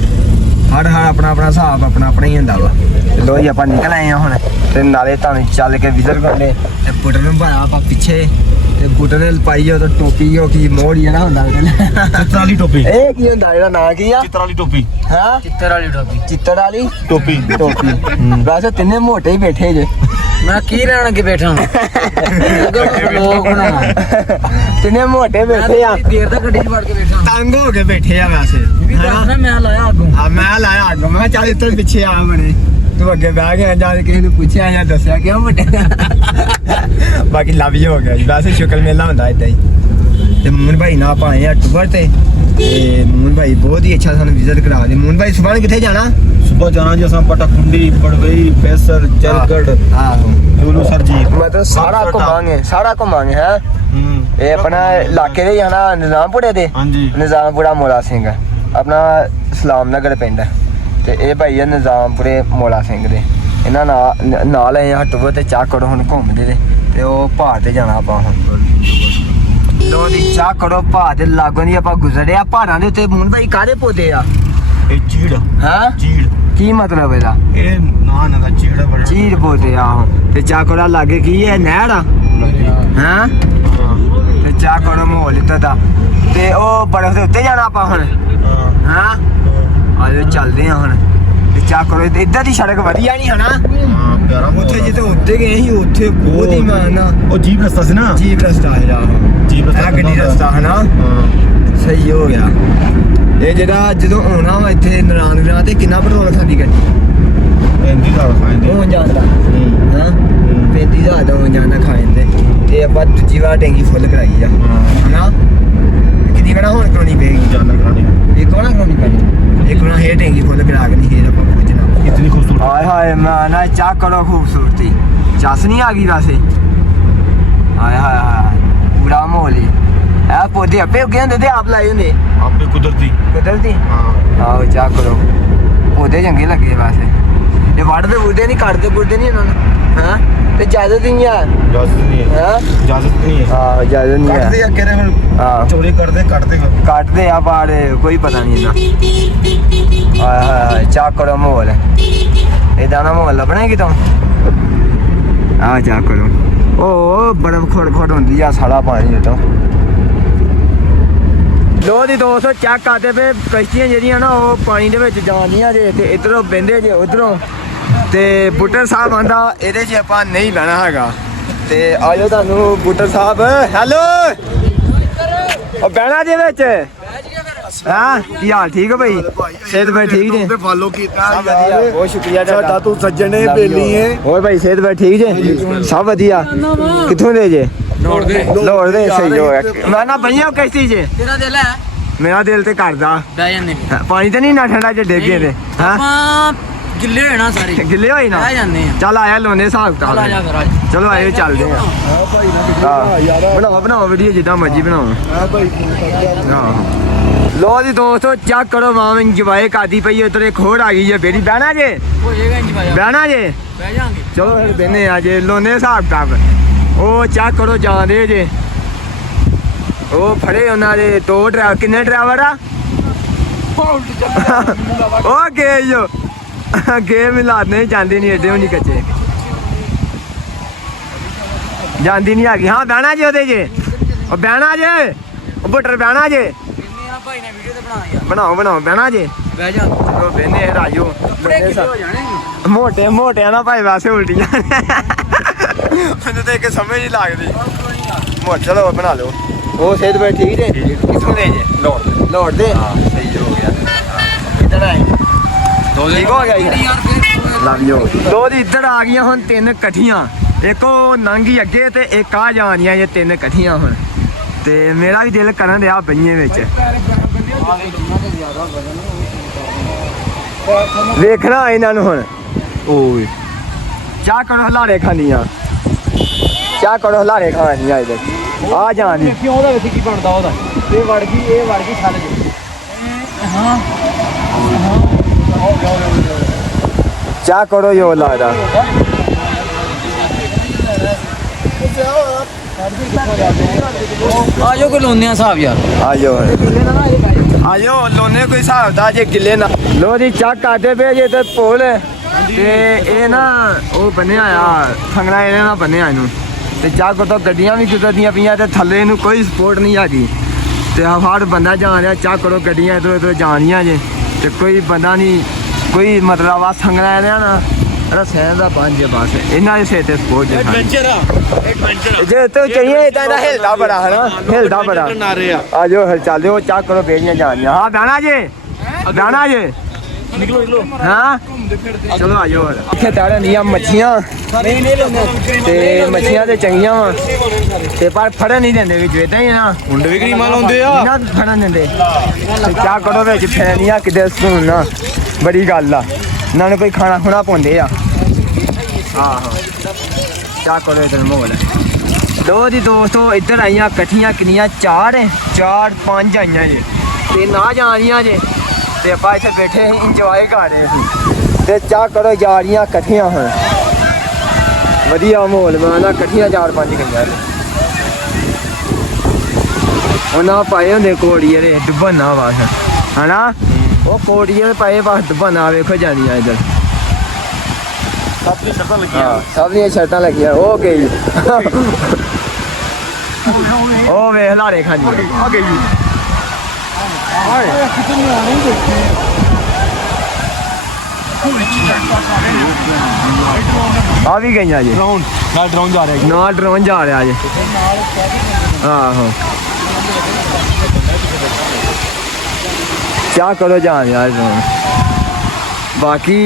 ਹਰ ਆਪਣਾ ਹਿਸਾਬ ਆਪਣਾ ਹੀ ਹੁੰਦਾ ਵਾ ਤੇ ਲੋ ਜੀ ਆਪਾਂ ਨਿਕਲ ਆਏ ਆ ਹੁਣ ਤੇ ਨਾਲੇ ਤੁਹਾਨੂੰ ਚੱਲ ਕੇ ਵਿਜ਼ਿਟ ਕਰਨੇ ਤੇ ਬੁੱਟਰ ਨੂੰ ਭਾਇਆ ਆਪਾਂ ਪਿੱਛੇ ਤੇ ਬੁੱਟਰ ਨੇ ਪਾਈ ਉਹ ਟੋਪੀ ਉਹ ਕੀ ਮੋੜ ਜਿਹੜਾ ਹੁੰਦਾ ਚਿੱਤਰ ਵਾਲੀ ਟੋਪੀ ਇਹ ਕੀ ਹੁੰਦਾ ਇਹਦਾ ਨਾਂ ਕੀ ਆ ਚਿੱਤਰ ਵਾਲੀ ਟੋਪੀ ਹਾਂ ਚਿੱਤਰ ਵਾਲੀ ਟੋਪੀ ਚਿੱਤਰ ਵਾਲੀ ਟੋਪੀ ਵੈਸੇ ਤਿੰਨੇ ਮੋਟੇ ਹੀ ਬੈਠੇ ਜੇ ਮੈਂ ਕੀ ਲੈਣ ਅੱਗੇ ਬੈਠਾ ਲੋਕ ਬਣਾਵਾ ਤਿੰਨੇ ਮੋਟੇ ਬੈਠੇ ਆ ਦੇਰ ਤੱਕ ਗੱਡੀ 'ਚ ਵੜ ਕੇ ਬੈਠਾ ਤੰਗ ਹੋ ਕੇ ਬੈਠੇ ਆ ਵੈਸੇ ਵੀ ਦੱਸਣਾ ਮੈਂ ਲਾਇਆ ਅੱਗੋਂ ਆ ਮੈਂ ਲਾਇਆ ਅੱਗ ਮੈਂ ਚੱਲ ਇੱਥੇ ਪਿੱਛੇ ਆ ਬਣੇ ਤੂੰ ਅੱਗੇ ਬਹਿ ਗਿਆ ਜਾ ਕੇ ਕਿਸੇ ਨੂੰ ਪੁੱਛਿਆ ਜਾਂ ਦੱਸਿਆ ਕਿਉਂ ਵੱਡੇ ਬਾਕੀ ਲਵ ਹੀ ਹੋ ਗਿਆ ਜੀ ਵੈਸੇ ਸ਼ੁਕਰ ਮੇਲਾ ਹੁੰਦਾ ਏਦਾਂ ਹੀ ਤੇ ਮੂਨ ਭਾਈ ਨਾਲ ਆਪਾਂ ਆਏ ਆ ਟੂਰ ਤੇ ਮੂਨ ਭਾਈ ਬਹੁਤ ਹੀ ਅੱਛਾ ਸਾਨੂੰ ਵਿਜ਼ਿਟ ਕਰਾ ਦੇ ਮੂਨ ਭਾਈ ਸੁਬਾਹ ਕਿੱਥੇ ਜਾਣਾ ਸੁਬਹ ਜਾਣਾ ਜੀ ਅਸਾਂ ਪਟਾਖੁੰਡੀ ਪੜਵਈ ਪੈਸਰ ਚਲਗੜ ਆਹੋ ਲੂਲੂ ਸਰ ਜੀ ਮਤਲਬ ਸਾਰਾ ਘੁੰਮਾਂਗੇ ਹੈ ਇਹ ਆਪਣਾ ਇਲਾਕੇ ਦੇ ਜਾਣਾ ਨਿਜ਼ਾਮਪੁਰੇ ਦੇ ਹਾਂਜੀ ਨਿਜ਼ਾਮਪੁਰਾ ਮੋਲਾ ਸਿੰਘ ਆਪਣਾ ਸਲਾਮ ਨਗਰ ਪਿੰਡ ਤੇ ਇਹ ਭਾਈ ਆ ਨਿਜ਼ਾਮਪੁਰੇ ਮੋਲਾ ਸਿੰਘ ਦੇ ਇਹਨਾਂ ਨਾਲ ਆਏ ਆ ਟੂਰ ਤੇ ਚਾਹ ਕਰੋ ਹੁਣ ਘੁੰਮਦੇ ਤੇ ਉਹ ਪਹਾੜ ਤੇ ਜਾਣਾ ਆਪਾਂ ਹੁਣ ਲੋ ਦੀ ਚਾਹ ਕਰੋ ਪਹਾੜ ਦੇ ਲਾਗੋਂ ਦੀ ਆਪਾਂ ਗੁਜ਼ਰਿਆ ਪਹਾੜਾਂ ਦੇ ਉੱਤੇ ਮੂਨ ਭਾਈ ਕਾਹਦੇ ਪੌਦੇ ਆ ਇਹ ਚੀੜ ਹਾਂ ਚੀੜ ਕੀ ਮਤਲਬ ਇਹਦਾ ਇਹ ਨਾ ਦਾ ਚੀੜ ਬੜਾ ਚੀੜ ਪੌਦੇ ਆ ਤੇ ਚਾਹ ਕਰੋ ਲਾਗੇ ਕੀ ਹੈ ਨਹਿਰ ਆ ਹਾਂ ਤੇ ਚਾਹ ਕਰੋ ਮਾਹੌਲ ਇੱਧਰ ਦਾ ਤੇ ਉਹ ਬਰਫ਼ ਦੇ ਉੱਤੇ ਜਾਣਾ ਆਪਾਂ ਹੁਣ ਹਾਂ ਆਜੋ ਚੱਲਦੇ ਆ ਹੁਣ ਤੇ ਚਾਹ ਕਰੋ ਇੱਧਰ ਦੀ ਸੜਕ ਵਧੀਆ ਨਹੀਂ ਹਨਾ ਹਾਂ ਪਿਆਰਾ ਉੱਥੇ ਜਿੱਥੇ ਉੱਤੇ ਗਏ ਸੀ ਉੱਥੇ ਬਹੁਤ ਹੀ ਮਾਨਾ ਉਹ ਜੀਪ ਰਸਤਾ ਸੀ ਨਾ ਜੀਪ ਰਸਤਾ ਹੈ ਜੀਪ ਰਸਤਾ ਗੱਡੀ ਰਸਤਾ ਹਨਾ ਹਾਂ ਸਹੀ ਹੋ ਗਿਆ ਇਹ ਜਿਹੜਾ ਜਦੋਂ ਆਉਣਾ ਵਾ ਇੱਥੇ ਨਰਾਨ ਤੇ ਕਿੰਨਾ ਪੈਟਰੋਲ ਖਾਂਦੀ ਗੱਡੀ 35,000 ਖਾਂਦੇ ਹੋਣ ਜਾਂਦਾ ਹਾਂ 35,000 ਦਾ ਹੋਣ ਜਾਂਦਾ ਖਾ ਜਾਂਦੇ ਤੇ ਆਪਾਂ ਦੂਜੀ ਵਾਰ ਟੈਂਕੀ ਫੁੱਲ ਕਰਾਈ ਆ ਹਨਾ ਕਿੰਨੀ ਕਹਣਾ ਹੁਣ ਕਰਾਉਣੀ ਪਏਗੀ ਜਾਨਾ ਕਰਾਣੀ ਇੱਕ ਹੋਣਾ ਕਰਾਉਣੀ ਪੈਣੀ ਇੱਕ ਹੋਣਾ ਇਹ ਟੈਂਕੀ ਫੁੱਲ ਕਰਾ ਕੇ ਨਹੀਂ ਫੇਰ ਆਪਾਂ ਪਹੁੰਚਣਾ ਕਿਤਨੀ ਖੂਬਸੂਰਤ ਹਾਏ ਹਾਏ ਮੈਂ ਨਾ ਚੈੱਕ ਕਰੋ ਖੂਬਸੂਰਤੀ ਜਸ ਨਹੀਂ ਆ ਗਈ ਵੈਸੇ ਹਾਏ ਹਾਏ ਹਾਏ ਪੂਰਾ ਮਾਹੌਲ ਹੀ ਇਹ ਪੌਦੇ ਆਪੇ ਉੱਗੇ ਹੁੰਦੇ ਤੇ ਆਪ ਲਾਏ ਹੁੰਦੇ ਆਪੇ ਕੁਦਰਤੀ ਕੁਦਰਤੀ ਹਾਂ ਆਹੋ ਚੈੱਕ ਕਰੋ ਪੌਦੇ ਚੰਗੇ ਲੱਗੇ ਵੈਸੇ ਇਹ ਵੱਢਦੇ ਬੁੱਢਦੇ ਨਹੀਂ ਕੱਟਦੇ ਬੁੱਢਦੇ ਨਹੀਂ ਇਹਨਾਂ ਨੂੰ ਹਾਂ ਤੇ ਇਜਾਜ਼ਤ ਨਹੀਂ ਆ ਇਜਾਜ਼ਤ ਨਹੀਂ ਹੈ ਹਾਂ ਇਜਾਜ਼ਤ ਨਹੀਂ ਹੈ ਹਾਂ ਇਜਾਜ਼ਤ ਨਹੀਂ ਕੱਟਦੇ ਆ ਆ ਕਿਹੜੇ ਫਿਰ ਹਾਂ ਚੋਰੀ ਕਰਦੇ ਕੱਟਦੇ ਕੱਟਦੇ ਆ ਬਾੜੇ ਕੋਈ ਪਤਾ ਨਹੀਂ ਇਹਨਾਂ ਹਾਏ ਹਾਏ ਹਾਏ ਚੈੱਕ ਕਰੋ ਮਾਹੌਲ ਇਹਦਾ ਨਾ ਮਾਹੌਲ ਲੱਭਣਾ ਕਿਤੋਂ ਆ ਚੈੱਕ ਕਰੋ ਉਹ ਬਰਫ਼ ਖੜ ਖੜ ਹੁੰਦੀ ਆ ਸਾਰਾ ਪਾਣੀ ਇਹ ਤੋਂ ਲੋ ਦੀ ਦੋਸਤੋ ਚੈੱਕ ਕਰਦੇ ਪਏ ਕਸ਼ਤੀਆਂ ਜਿਹੜੀਆਂ ਨਾ ਉਹ ਪਾਣੀ ਦੇ ਵਿੱਚ ਜਾਂਦੀਆਂ ਜੇ ਤੇ ਇਧਰੋਂ ਬਹਿੰਦੇ ਜੇ ਉਧਰੋਂ ਤੇ ਬੁੱਟਰ ਸਾਹਿਬ ਆਂਦਾ ਇਹਦੇ 'ਚ ਆਪਾਂ ਨਹੀਂ ਬਹਿਣਾ ਹੈਗਾ ਤੇ ਆਜੋ ਤੁਹਾਨੂੰ ਬੁੱਟਰ ਸਾਹਿਬ ਹੈਲੋ ਉਹ ਬਹਿਣਾ ਜੇ ਵਿੱਚ ਹਾਂ ਕੀ ਹਾਲ ਠੀਕ ਹੈ ਭਾਈ ਸਿਹਤ ਭਾਈ ਠੀਕ ਜੇ ਫਾਲੋ ਕੀਤਾ ਵਧੀਆ ਬਹੁਤ ਸ਼ੁਕਰੀਆ ਸਾਡਾ ਤੂੰ ਸੱਜਣ ਏ ਬੇਲੀ ਏ ਹੋਰ ਭਾਈ ਸਿਹਤ ਭਾਈ ਠੀਕ ਜੇ ਸਭ ਵਧੀਆ ਕਿੱਥੋਂ ਦੇ ਜੇ ਲੋੜ ਦੇ ਸਹੀ ਹੋ ਗਿਆ ਮੈਂ ਨਾ ਬਈਆਂ ਕਸ਼ਤੀ ਜੇ ਤੇਰਾ ਦਿਲ ਹੈ ਮੇਰਾ ਦਿਲ ਤੇ ਕਰਦਾ ਬਹਿ ਜਾਂਦੇ ਪਾਣੀ ਤੇ ਨਹੀਂ ਨਾ ਠੰਡਾ ਚ ਡੇਗੇ ਤੇ ਹਾਂ ਆਪਾਂ ਗਿੱਲੇ ਹੋਏ ਨਾ ਸਾਰੇ ਗਿੱਲੇ ਹੋਈ ਨਾ ਬਹਿ ਜਾਂਦੇ ਆ ਚੱਲ ਆਇਆ ਲੋਨੇ ਹਿਸਾਬ ਚੱਲ ਆ ਜਾ ਕਿਤਾਬ ਫਿਰ ਆ ਚਲੋ ਆਇਓ ਚੱਲਦੇ ਆ ਬਣਾਓ ਵੀਡੀਓ ਜਿੱਦਾਂ ਮਰਜੀ ਬਣਾਓ ਲੋ ਜੀ ਦੋਸਤੋ ਚੈੱਕ ਕਰੋ ਮਾਂ ਇੰਜੋਏ ਕਰਦੀ ਪਈ ਉਧਰ ਇੱਕ ਹੋਰ ਆ ਗਈ ਜੇ ਬੇੜੀ ਬਹਿਣਾ ਜੇ ਹੋ ਜਾਏਗਾ ਇੰਜ ਭਾਈ ਬਹਿਣਾ ਜੇ ਬਹਿ ਜਾਾਂਗੇ ਚਲੋ ਫਿਰ ਬਹਿਨੇ ਆ ਜੇ ਲੋਨੇ ਹਿਸਾਬ ਕਿਤਾਬ ਉਹ ਚੈੱਕ ਕਰੋ ਜਾਂਦੇ ਜੇ ਉਹ ਫੜੇ ਉਹਨਾਂ ਦੇ ਦੋ ਡਰਾਈਵਰ ਕਿੰਨੇ ਡਰਾਈਵਰ ਆ ਉਹ ਗਏ ਜੋ ਗਏ ਮਿਲਾਦਨੇ ਜਾਂਦੇ ਨਹੀਂ ਏਡੇ ਵੀ ਨਹੀਂ ਕੱਚੇ ਜਾਂਦੀ ਨਹੀਂ ਹੈਗੀ ਹਾਂ ਬਹਿਣਾ ਜੇ ਉਹਦੇ ਜੇ ਉਹ ਬਹਿਣਾ ਜੇ ਉਹ ਬਟਰ ਬਹਿਣਾ ਜੇ ਭਾਈ ਨੇ ਵੀਡੀਓ ਤੇ ਬਣਾ ਯਾਰ ਬਣਾਓ ਬਹਿਣਾ ਜੇ ਬਹਿ ਜਾ ਚਲੋ ਬਹਿਨੇ ਰਾਜੋ ਕੱਪੜੇ ਕਿੱਥੇ ਹੋ ਜਾਣੇ ਮੋਟਿਆਂ ਨਾ ਭਾਈ ਵੈਸੇ ਉਲਟੀਆਂ ਮੈਨੂੰ ਤਾਂ ਇੱਕ ਸਮਝ ਨਹੀਂ ਲੱਗਦੀ ਚਲੋ ਬਣਾ ਲਓ ਉਹ ਸਿਹਤ ਬਈ ਠੀਕ ਜੇ ਕਿੱਥੋਂ ਦੇ ਜੇ ਲੋੜ ਦੇ ਹਾਂ ਸਹੀ ਹੋ ਗਿਆ ਕਿੱਧਰ ਆਏ ਦੋ ਠੀਕ ਹੋ ਗਿਆ ਯਾਰ ਫਿਰ ਲਵ ਯੂ ਦੋ ਦੀ ਇੱਧਰ ਆ ਗਈਆਂ ਹੁਣ ਤਿੰਨ ਇਕੱਠੀਆਂ ਇੱਕ ਉਹ ਨੰਗੀ ਅੱਗੇ ਤੇ ਇੱਕ ਆ ਜਾਣੀਆਂ ਜੇ ਤਿੰਨ ਇਕੱਠੀਆਂ ਹੁਣ ਤੇ ਮੇਰਾ ਵੀ ਦਿਲ ਕਰਨ ਦਿਆ ਬਈਏ ਵਿੱਚ ਵੇਖਣਾ ਇਹਨਾਂ ਨੂੰ ਹੁਣ ਓਏ ਚਾਹ ਕਰੋ ਹਲਾਰੇ ਖਾਣੀਆਂ ਚਾਹ ਕਰੋ ਹਲਾਰੇ ਖਾਣੀਆਂ ਇਹਦੇ ਆ ਜਾਣੀ ਕਿਉਂ ਉਹਦਾ ਵਿੱਚ ਕੀ ਬਣਦਾ ਉਹਦਾ ਇਹ ਵੜ ਗਈ ਛੱਡ ਦੇ ਹਾਂ ਚਾਹ ਕਰੋ ਜੋ ਲਾਦਾ ਆਜੋ ਕੋ ਲੋਨੇ ਆ ਹਿਸਾਬ ਯਾਰ ਆਜੋ ਲੋਨੇ ਕੋਈ ਹਿਸਾਬ ਦਾ ਜੇ ਗਿੱਲੇ ਨਾ ਲੋ ਜੀ ਚੱਕ ਕਰਦੇ ਪਏ ਜੇ ਤੇ ਪੁੱਲ ਤੇ ਇਹ ਨਾ ਉਹ ਬਣਿਆ ਆ ਫੰਗੜਾ ਇਹਨੇ ਨਾਲ ਬਣਿਆ ਇਹਨੂੰ ਤੇ ਚੱਕ ਤੋਂ ਗੱਡੀਆਂ ਵੀ ਗੁਜ਼ਰਦੀਆਂ ਪਈਆਂ ਤੇ ਥੱਲੇ ਇਹਨੂੰ ਕੋਈ ਸਪੋਰਟ ਨਹੀਂ ਹੈਗੀ ਤੇ ਹਰ ਬੰਦਾ ਜਾ ਰਿਹਾ ਚੱਕ ਕਰੋ ਗੱਡੀਆਂ ਇਧਰ ਉਧਰ ਜਾਣੀਆਂ ਜੇ ਤੇ ਕੋਈ ਬੰਦਾ ਨਹੀਂ ਕੋਈ ਮਤਲਬ ਆ ਸੰਗਣਾ ਇਹਦੇ ਨਾ ਰਸਿਆਂ ਦਾ ਪੰਜ ਬਸ ਇਹਨਾਂ ਦੇ ਸਿਰ ਤੇ ਸਪੋਰਟ ਜੇ ਐਡਵੈਂਚਰ ਜੇ ਤੂੰ ਚਾਹੀਏ ਤਾਂ ਹਿਲਦਾ ਬੜਾ ਹੈ ਨਾ ਹਿਲਦਾ ਬੜਾ ਨਾਰੇ ਆ ਆਜੋ ਫਿਰ ਚੱਲਦੇ ਹੋ ਚੱਕ ਕਰੋ ਬੇੜੀਆਂ ਜਾਣੀਆਂ ਹਾਂ ਦਾਣਾ ਜੇ ਦਾਣਾ ਜੇ ਨਿਕਲੋ ਹਾਂ ਚਲੋ ਆਜੋ ਇੱਥੇ ਤਾਰਨ ਦੀਆਂ ਮੱਛੀਆਂ ਤੇ ਮੱਛੀਆਂ ਤੇ ਚੰਗੀਆਂ ਵਾ ਤੇ ਪਰ ਫੜਨ ਨਹੀਂ ਦਿੰਦੇ ਵਿੱਚ ਇਦਾਂ ਹੀ ਨਾ ਮੁੰਡੇ ਵੀ ਕਰੀਮਾਂ ਲਾਉਂਦੇ ਆ ਨਾ ਫੜਨ ਦਿੰਦੇ ਤੇ ਚਾਹ ਕਰੋ ਵਿੱਚ ਫੈਨੀਆਂ ਕਿਤੇ ਸੁਣ ਨਾ ਬੜੀ ਗੱਲ ਆ ਇਹਨਾਂ ਨੂੰ ਕੋਈ ਖਾਣਾ ਖੁਣਾ ਪਾਉਂਦੇ ਆ ਆਹੋ ਚਾਹ ਕਰੋ ਇਧਰ ਮਾਹੌਲ ਦੋ ਦੀ ਦੋਸਤੋ ਇੱਧਰ ਆਈਆਂ ਇਕੱਠੀਆਂ ਕਿੰਨੀਆਂ ਚਾਰ ਪੰਜ ਆਈਆਂ ਜੇ ਤੇ ਨਾ ਜਾਣੀਆਂ ਜੇ ਤੇ ਆਪਾਂ ਇੱਥੇ ਬੈਠੇ ਸੀ ਇੰਜੋਏ ਕਰ ਰਹੇ ਸੀ ਤੇ ਚਾਹ ਕਰੋ ਜਾ ਰਹੀਆਂ ਇਕੱਠੀਆਂ ਹੁਣ ਵਧੀਆ ਮਾਹੌਲ ਮਾਨਾ ਇਕੱਠੀਆਂ 4-5 ਗਈਆਂ ਨੇ ਉਹਨਾਂ ਪਾਏ ਹੁੰਦੇ ਕੋੜੀਏ ਦੇ ਦੁਬਨਾ ਵਾਸ ਹਨਾ ਉਹ ਕੋੜੀਏ ਪਾਏ ਬਸ ਦੁਬਨਾ ਵੇਖੋ ਜਾਂਦੀਆਂ ਇੱਧਰ ਸਭ ਦੀ ਸ਼ਰਤਾਂ ਲੱਗੀਆਂ ਸਭ ਦੀਆਂ ਸ਼ਰਤਾਂ ਲੱਗੀਆਂ ਓਕੇ ਜੀ ਉਹ ਵੇਖ ਲਾਰੇ ਖਾਂਦੀ ਆ ਗਈ ਆ ਵੀ ਗਈਆਂ ਜੀ ਡਰਾਉਣ ਜਾ ਰਿਹਾ ਨਾਲ ਡਰੋਨ ਜਾ ਰਿਹਾ ਜੀ ਆਹੋ क्या करो जान यार तुम बाकी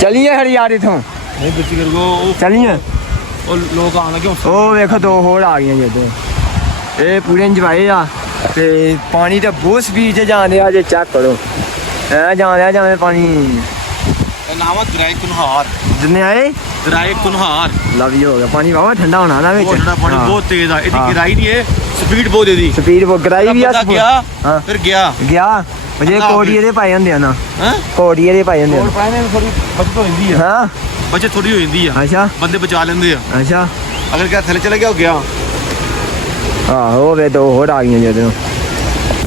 चलिए हरियार इथों नहीं बच्ची कर को चलिए ਉਹ ਲੋਕ ਆਣ ਲੱਗੇ ਉਹ ਵੇਖੋ ਦੋ ਹੋਰ ਆ ਗਈਆਂ ਜਦੋਂ ਇਹ ਪੂਰੇ ਇੰਜਵਾਏ ਆ ਤੇ ਪਾਣੀ ਤਾਂ ਬਹੁਤ ਸਪੀਡ 'ਚ ਜਾਂਦੇ ਆ ਜੇ ਚੈੱਕ ਕਰੋ ਐ ਜਾਂਦੇ ਜਿਵੇਂ ਪਾਣੀ ਨਾਮ ਦਰਾਏ ਕੁਨਹਾਰ ਜਿੰਨੇ ਆਏ ਦਰਾਏ ਕੁਨਹਾਰ ਲਵ ਯੂ ਹੋ ਗਿਆ ਪਾਣੀ ਵਾਵਾ ਠੰਡਾ ਹੋਣਾ ਨਾ ਵਿੱਚ ਠੰਡਾ ਪਾਣੀ ਬਹੁਤ ਤੇਜ਼ ਆ ਇਹਦੀ ਗਿਰਾਈ ਨਹੀਂ ਹੈ ਸਪੀਡ ਬਹੁਤ ਇਹਦੀ ਸਪੀਡ ਬਹੁਤ ਗਰਾਈ ਵੀ ਆ ਗਿਆ ਹਾਂ ਫਿਰ ਗਿਆ ਗਿਆ ਜੇ ਕੋੜੀਏ ਦੇ ਪਾਏ ਹੁੰਦੇ ਆ ਨਾ ਹਾਂ ਕੋੜੀਏ ਦੇ ਪਾਏ ਹੁੰਦੇ ਕੋਲ ਪਾਣੇ ਥੋੜੀ ਬਚਤ ਹੋ ਜਾਂਦੀ ਆ ਹਾਂ ਬਚਤ ਥੋੜੀ ਹੋ ਜਾਂਦੀ ਆ ਅੱਛਾ ਬੰਦੇ ਬਚਾ ਲੈਂਦੇ ਆ ਅੱਛਾ ਅਗਰ ਕਿਆ ਥੱਲੇ ਚਲੇ ਗਿਆ ਹੋ ਗਿਆ ਆਹੋ ਵੇ ਦੋ ਹੋਰ ਆ ਗਈਆਂ ਜਦੋਂ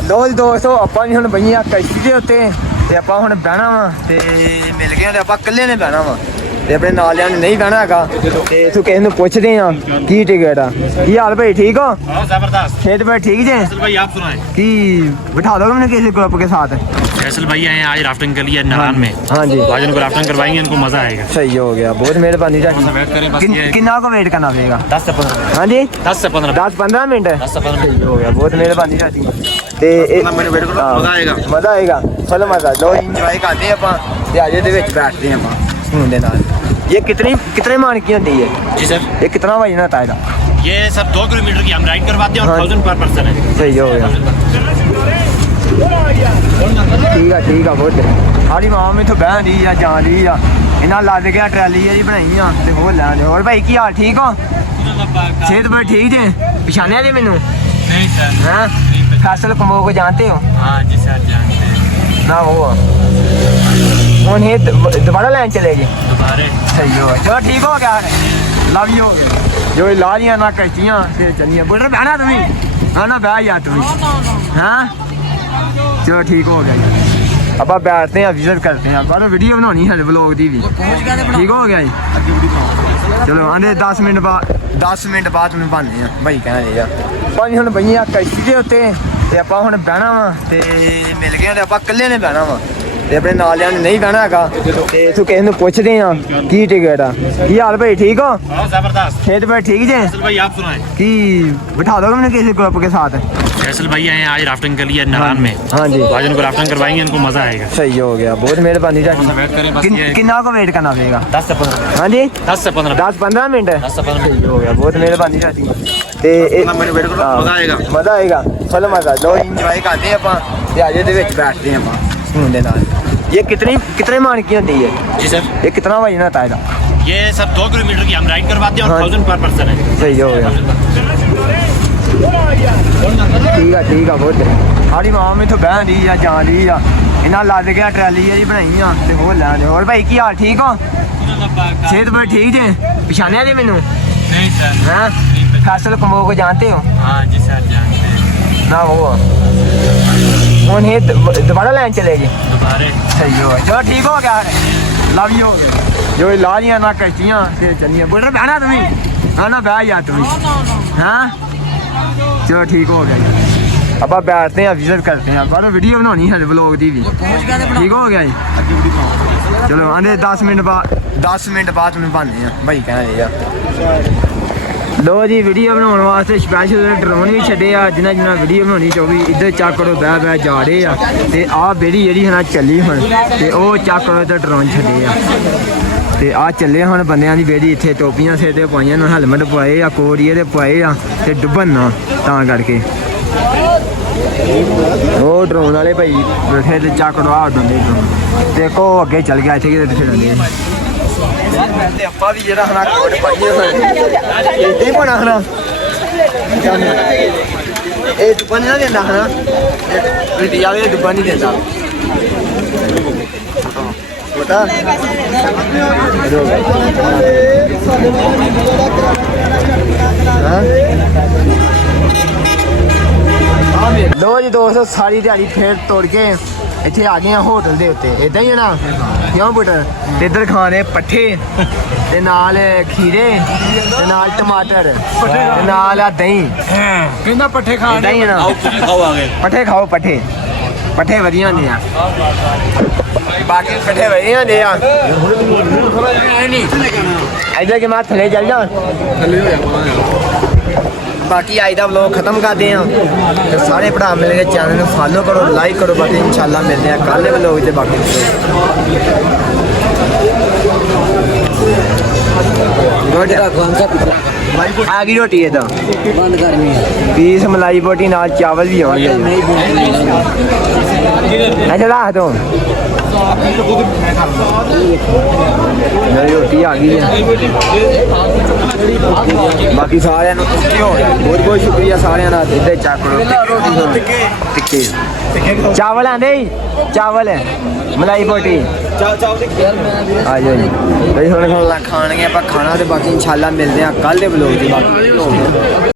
ਲੋ ਜੀ ਦੋਸਤੋ ਆਪਾਂ ਵੀ ਹੁਣ ਬਈਆਂ ਕਸ਼ਤੀ ਦੇ ਉੱਤੇ ਤੇ ਆਪਾਂ ਹੁਣ ਬਹਿਣਾ ਵਾ ਤੇ ਮਿਲ ਗਏ ਤੇ ਆਪਾਂ ਇਕੱਲੇ ਨੇ ਬਹਿਣਾ ਵਾ ਤੇ ਆਪਣੇ ਨਾਲਿਆਂ ਨੇ ਨਹੀਂ ਬਹਿਣਾ ਹੈਗਾ ਤੇ ਇਥੋਂ ਕਿਸੇ ਨੂੰ ਪੁੱਛਦੇ ਆ ਕੀ ਟਿਕਟ ਆ ਕੀ ਹਾਲ ਭਾਈ ਠੀਕ ਹੋ हाँ जबरदस्त खेत पे ठीक जे फैसल भाई आप सुनाएं कि बिठा दोगे मैंने किसी ग्रुप के साथ फैसल भाई आए हैं आज राफ्टिंग के लिए नारायण में हाँ जी आज इनको राफ्टिंग करवाएंगे इनको मजा आएगा सही हो गया बहुत मेहरबानी वेट करें बस ये कितना को वेट करना पड़ेगा 10 से 15 हाँ जी 10 से 15 10-15 मिनट 10 से 15 सही हो गया बहुत मेहरबानी साथी ਤੇ ਮੈਨੂੰ ਵੇਟ ਕਰੋ ਮਜ਼ਾ ਆਏਗਾ ਮਜ਼ਾ ਆਏਗਾ ਫੁੱਲ ਮਜ਼ਾ ਲੋ ਇੰਜੋਏ ਕਰਦੇ ਆਪਾਂ ਤੇ ਆਜੇ ਦੇ ਵਿੱਚ ਬੈਠਦੇ ਆਪਾਂ ਸਕੂਨ ਦੇ ਨਾਲ ये कितने मान की होती है जी सर ये कितना वजन होता है इसका? ये सब 2 किलोमीटर की हम राइड करवाते हैं और 1000 पर पर्सन है सही हो गया ठीक है बहुत सारी मां में तो बहन रही है जान रही है इन्हें लद गया ट्रैली जी बनाई आ ते होर लैन और भाई की हाल ठीक हो सेहत बड़ी ठीक जे पछाणिया जी मैनू नहीं सर हैं फैसल कमो को जानते हो हाँ जी सर जानते हैं ना वो ਹੁਣ ਇਹ ਦੁਬਾਰਾ ਲੈਣ ਚਲੇਗੀ दोबारा ਸਹੀ ਹੋ ਗਿਆ ਚਲੋ ਠੀਕ ਹੋ ਗਿਆ ਲਵ ਯੂ ਹੋ ਗਿਆ ਜੋ ਲਾਲੀਆਂ ਨਾ ਕਚੀਆਂ ਤੇ ਚੱਲੀਆਂ ਬੁੱਢਰ ਬਹਿਣਾ ਤੁਸੀਂ ਨਾ ਬਹਿ ਜਾ ਤੂੰ ਹਾਂ ਚਲੋ ਠੀਕ ਹੋ ਗਿਆ ਜੀ ਆਪਾਂ ਬੈਠਦੇ ਆ ਵਿਜ਼ਿਟ ਕਰਦੇ ਆ ਬਾਅਦ ਵੀਡੀਓ ਬਣਾਉਣੀ ਹੈ ਵਲੌਗ ਦੀ ਵੀ ਠੀਕ ਹੋ ਗਿਆ ਜੀ ਚਲੋ ਆਂਦੇ 10 ਮਿੰਟ ਬਾਅਦ ਮੈਨੂੰ ਬਣਨੇ ਆ ਭਾਈ ਕਹਿੰਦਾ ਜੀ ਆਪਾਂ ਹੁਣ ਬਈਆਂ ਕਸ਼ਤੀ ਦੇ ਉੱਤੇ ਤੇ ਆਪਾਂ ਹੁਣ ਬਹਿਣਾ ਵਾ ਤੇ ਮਿਲ ਗਏ ਤੇ ਆਪਾਂ ਇਕੱਲੇ ਨੇ ਬਹਿਣਾ ਵਾ ਤੇ ਆਪਣੇ ਨਾਲਿਆਂ ਨੇ ਨਹੀਂ ਬਹਿਣਾ ਹੈਗਾ ਤੇ ਇਥੋਂ ਕਿਸੇ ਨੂੰ ਪੁੱਛਦੇ ਆ ਕੀ ਟਿਕਟ ਆ ਕੀ ਹਾਲ ਭਾਈ ठीक हो हाँ जबरदस्त खेत पे ठीक जे फैसल भाई आप सुनाएं कि बिठा दोगे मैंने किसी ग्रुप के साथ फैसल भाई आए हैं आज राफ्टिंग के लिए नारायण में हाँ जी आज इनको राफ्टिंग करवाएंगे इनको मजा आएगा सही हो गया बहुत मेहरबानी वेट करें बस ये कितना को वेट करना पड़ेगा 10 से 15 हाँ जी 10 से 15 10-15 मिनट 10 से 15 सही हो गया बहुत मेहरबानी साथी ਤੇ ਮੈਨੂੰ ਵੇਟ ਕਰੋ ਮਜ਼ਾ ਆਏਗਾ ਮਜ਼ਾ ਆਏਗਾ ਫੁੱਲ ਮਜ਼ਾ ਲੋ ਇੰਜੋਏ ਕਰਦੇ ਆਪਾਂ ਤੇ ਆਜੇ ਦੇ ਵਿੱਚ ਬੈਠਦੇ ਆਪਾਂ ਸਕੂਨ ਦੇ ਨਾਲ ये कितने मान की होती है जी सर ये कितना वजन होता है इसका ये सब 2 किलोमीटर की हम राइड करवाते हैं और हाँ। 1000 पर पर्सन है सही हो गया ठीक है बहुत सारी मां में तो बहन रही है जान रही है इन्हें लद गया ट्रैली जी बनाई आ ते होर लैन और भाई की हाल ठीक हो सेहत बड़ी ठीक जे पछाणिया जी मैनू नहीं सर हैं फैसल कमो को जानते हो हाँ जी सर जानते हैं ना वो ਹੁਣ ਇਹ ਦੁਬਾਰਾ ਲੈਣ ਚਲੇਗੀ दोबारा ਸਹੀ ਹੋ ਗਿਆ ਚਲੋ ਠੀਕ ਹੋ ਗਿਆ ਲਵ ਯੂ ਹੋ ਗਿਆ ਜੋ ਲਾਲੀਆਂ ਨਾ ਕਸ਼ਤੀਆਂ ਤੇ ਚੱਲੀਆਂ ਬੁੱਢਰ ਬਹਿਣਾ ਤੁਸੀਂ ਨਾ ਬਹਿ ਜਾ ਤੂੰ ਹਾਂ ਚਲੋ ਠੀਕ ਹੋ ਗਿਆ ਜੀ ਆਪਾਂ ਬੈਠਦੇ ਆ ਵਿਜ਼ਿਟ ਕਰਦੇ ਆ ਬਾਅਦ ਵੀਡੀਓ ਬਣਾਉਣੀ ਹੈ ਵਲੌਗ ਦੀ ਵੀ ਠੀਕ ਹੋ ਗਿਆ ਜੀ ਚਲੋ ਆਂਦੇ 10 ਮਿੰਟ ਬਾਅਦ ਮੈਨੂੰ ਬਣਨੇ ਆ ਭਾਈ ਕਹਿੰਦੇ ਆ ਲੋ ਜੀ ਵੀਡੀਓ ਬਣਾਉਣ ਵਾਸਤੇ ਸਪੈਸ਼ਲ ਡਰੋਨ ਵੀ ਛੱਡੇ ਆ ਜਿਨ੍ਹਾਂ ਵੀਡੀਓ ਬਣਾਉਣੀ ਚਾਹੀ ਇੱਧਰ ਚੱਕੜੋ ਬਹਿ ਜਾ ਰਹੇ ਆ ਤੇ ਆਹ ਬੇੜੀ ਜਿਹੜੀ ਹਨਾ ਚੱਲੀ ਹੁਣ ਤੇ ਉਹ ਚੱਕੜੋ ਤੇ ਡਰੋਨ ਛੱਡੇ ਆ ਤੇ ਆ ਚੱਲੇ ਹੁਣ ਬੰਦਿਆਂ ਦੀ ਬੇੜੀ ਇੱਥੇ ਟੋਪੀਆਂ ਸਿਰ ਤੇ ਪਾਈਆਂ ਨੇ ਹੈਲਮਟ ਪਾਏ ਆ ਕੋਰੀਏ ਦੇ ਪਾਏ ਆ ਤੇ ਡੁੱਬਣ ਨਾ ਤਾਂ ਕਰਕੇ ਉਹ ਡਰੋਨ ਵਾਲੇ ਭਾਈ ਬੈਠੇ ਤੇ ਚੱਕੜੋ ਆ ਡੰਡੇ ਡਰੋਨ ਤੇ ਕੋ ਅੱਗੇ ਚੱਲ ਗਿਆ ਇੱਥੇ ਕਿਤੇ ਡੰਡੇ ਤੇ ਆਪਾਂ ਵੀ ਜਿਹੜਾ ਹਨਾ ਕੋਟ ਪਾਈਏ ਹੋਏ ਇੱਥੇ ਬਣਾ ਹਨਾ ਇਹ ਦੁਕਾਨ ਨਹੀਂ ਦਿੰਦਾ ਹਨਾ ਇਹ ਵਾਲੇ ਦੁਕਾਨ ਨਹੀਂ ਦਿੰਦਾ ਪਤਾ ਲੋ ਜੀ ਦੋਸਤੋ ਸਾਰੀ ਦਿਹਾੜੀ ਫੇਰ ਤੋੜ ਕੇ ਇੱਥੇ ਆ ਗਏ ਆ ਹੋਟਲ ਦੇ ਉੱਤੇ ਇਦਾਂ ਹੀ ਹੈ ਨਾ ਕਿਉਂ ਪੁੱਟਰ ਤੇ ਇੱਧਰ ਖਾਣੇ ਪੱਠੇ ਤੇ ਨਾਲ ਖੀਰੇ ਤੇ ਨਾਲ ਟਮਾਟਰ ਤੇ ਨਾਲ ਆ ਦਹੀਂ ਕਹਿੰਦਾ ਪੱਠੇ ਖਾਣ ਇਦਾਂ ਹੀ ਹੈ ਨਾ खाओ आगे ਪੱਠੇ ਖਾਓ ਪੱਠੇ ਵਧੀਆ ਹੁੰਦੇ ਆ ਬਾਕੀ ਪੱਠੇ ਵਧੀਆ ਹੁੰਦੇ ਆ ਇੱਧਰ ਕਿ ਮੈਂ ਥੱਲੇ ਚੱਲ ਜਾ ਬਾਕੀ ਅੱਜ ਦਾ ਵਲੌਗ ਖਤਮ ਕਰਦੇ ਹਾਂ ਤੇ ਸਾਰੇ ਭਰਾ ਮਿਲ ਕੇ ਚੈਨਲ ਨੂੰ ਫਾਲੋ ਕਰੋ ਲਾਈਕ ਕਰੋ ਬਾਕੀ ਇਨਸ਼ਾਅੱਲਾ ਮਿਲਦੇ ਆ ਕੱਲ੍ਹ ਦੇ ਵਲੌਗ ਤੇ ਬਾਕੀ ਗੁੱਡ ਆ ਗਈ ਰੋਟੀ ਇਹ ਤਾਂ ਬੰਦ ਕਰਨੀ ਹੈ ਪੀਸ ਮਲਾਈ ਬੋਟੀ ਨਾਲ ਚਾਵਲ ਵੀ ਹੋਣਗੇ ਨਹੀਂ ਅੱਛਾ ਰੱਖ ਦੋ ਮੇਰੀ ਰੋਟੀ ਆ ਗਈ ਹੈ ਬਾਕੀ ਸਾਰਿਆਂ ਨੂੰ ਓਕੇ ਹੋ ਗਿਆ ਬਹੁਤ ਬਹੁਤ ਸ਼ੁਕਰੀਆ ਸਾਰਿਆਂ ਦਾ ਇੱਧਰ ਚੱਕ ਲਓ ਟਿੱਕੇ ਚਾਵਲ ਆਂਦੇ ਚਾਵਲ ਮਲਾਈ ਬੋਟੀ ਆ ਜਾਓ ਜੀ ਬਈ ਹੁਣ ਖਾਣਗੇ ਆਪਾਂ ਖਾਣਾ ਤੇ ਬਾਕੀ ਇਨਸ਼ਾਅੱਲਾ ਮਿਲਦੇ ਆ ਕੱਲ ਦੇ ਵਲੋਗ 'ਚ ਬਾਕੀ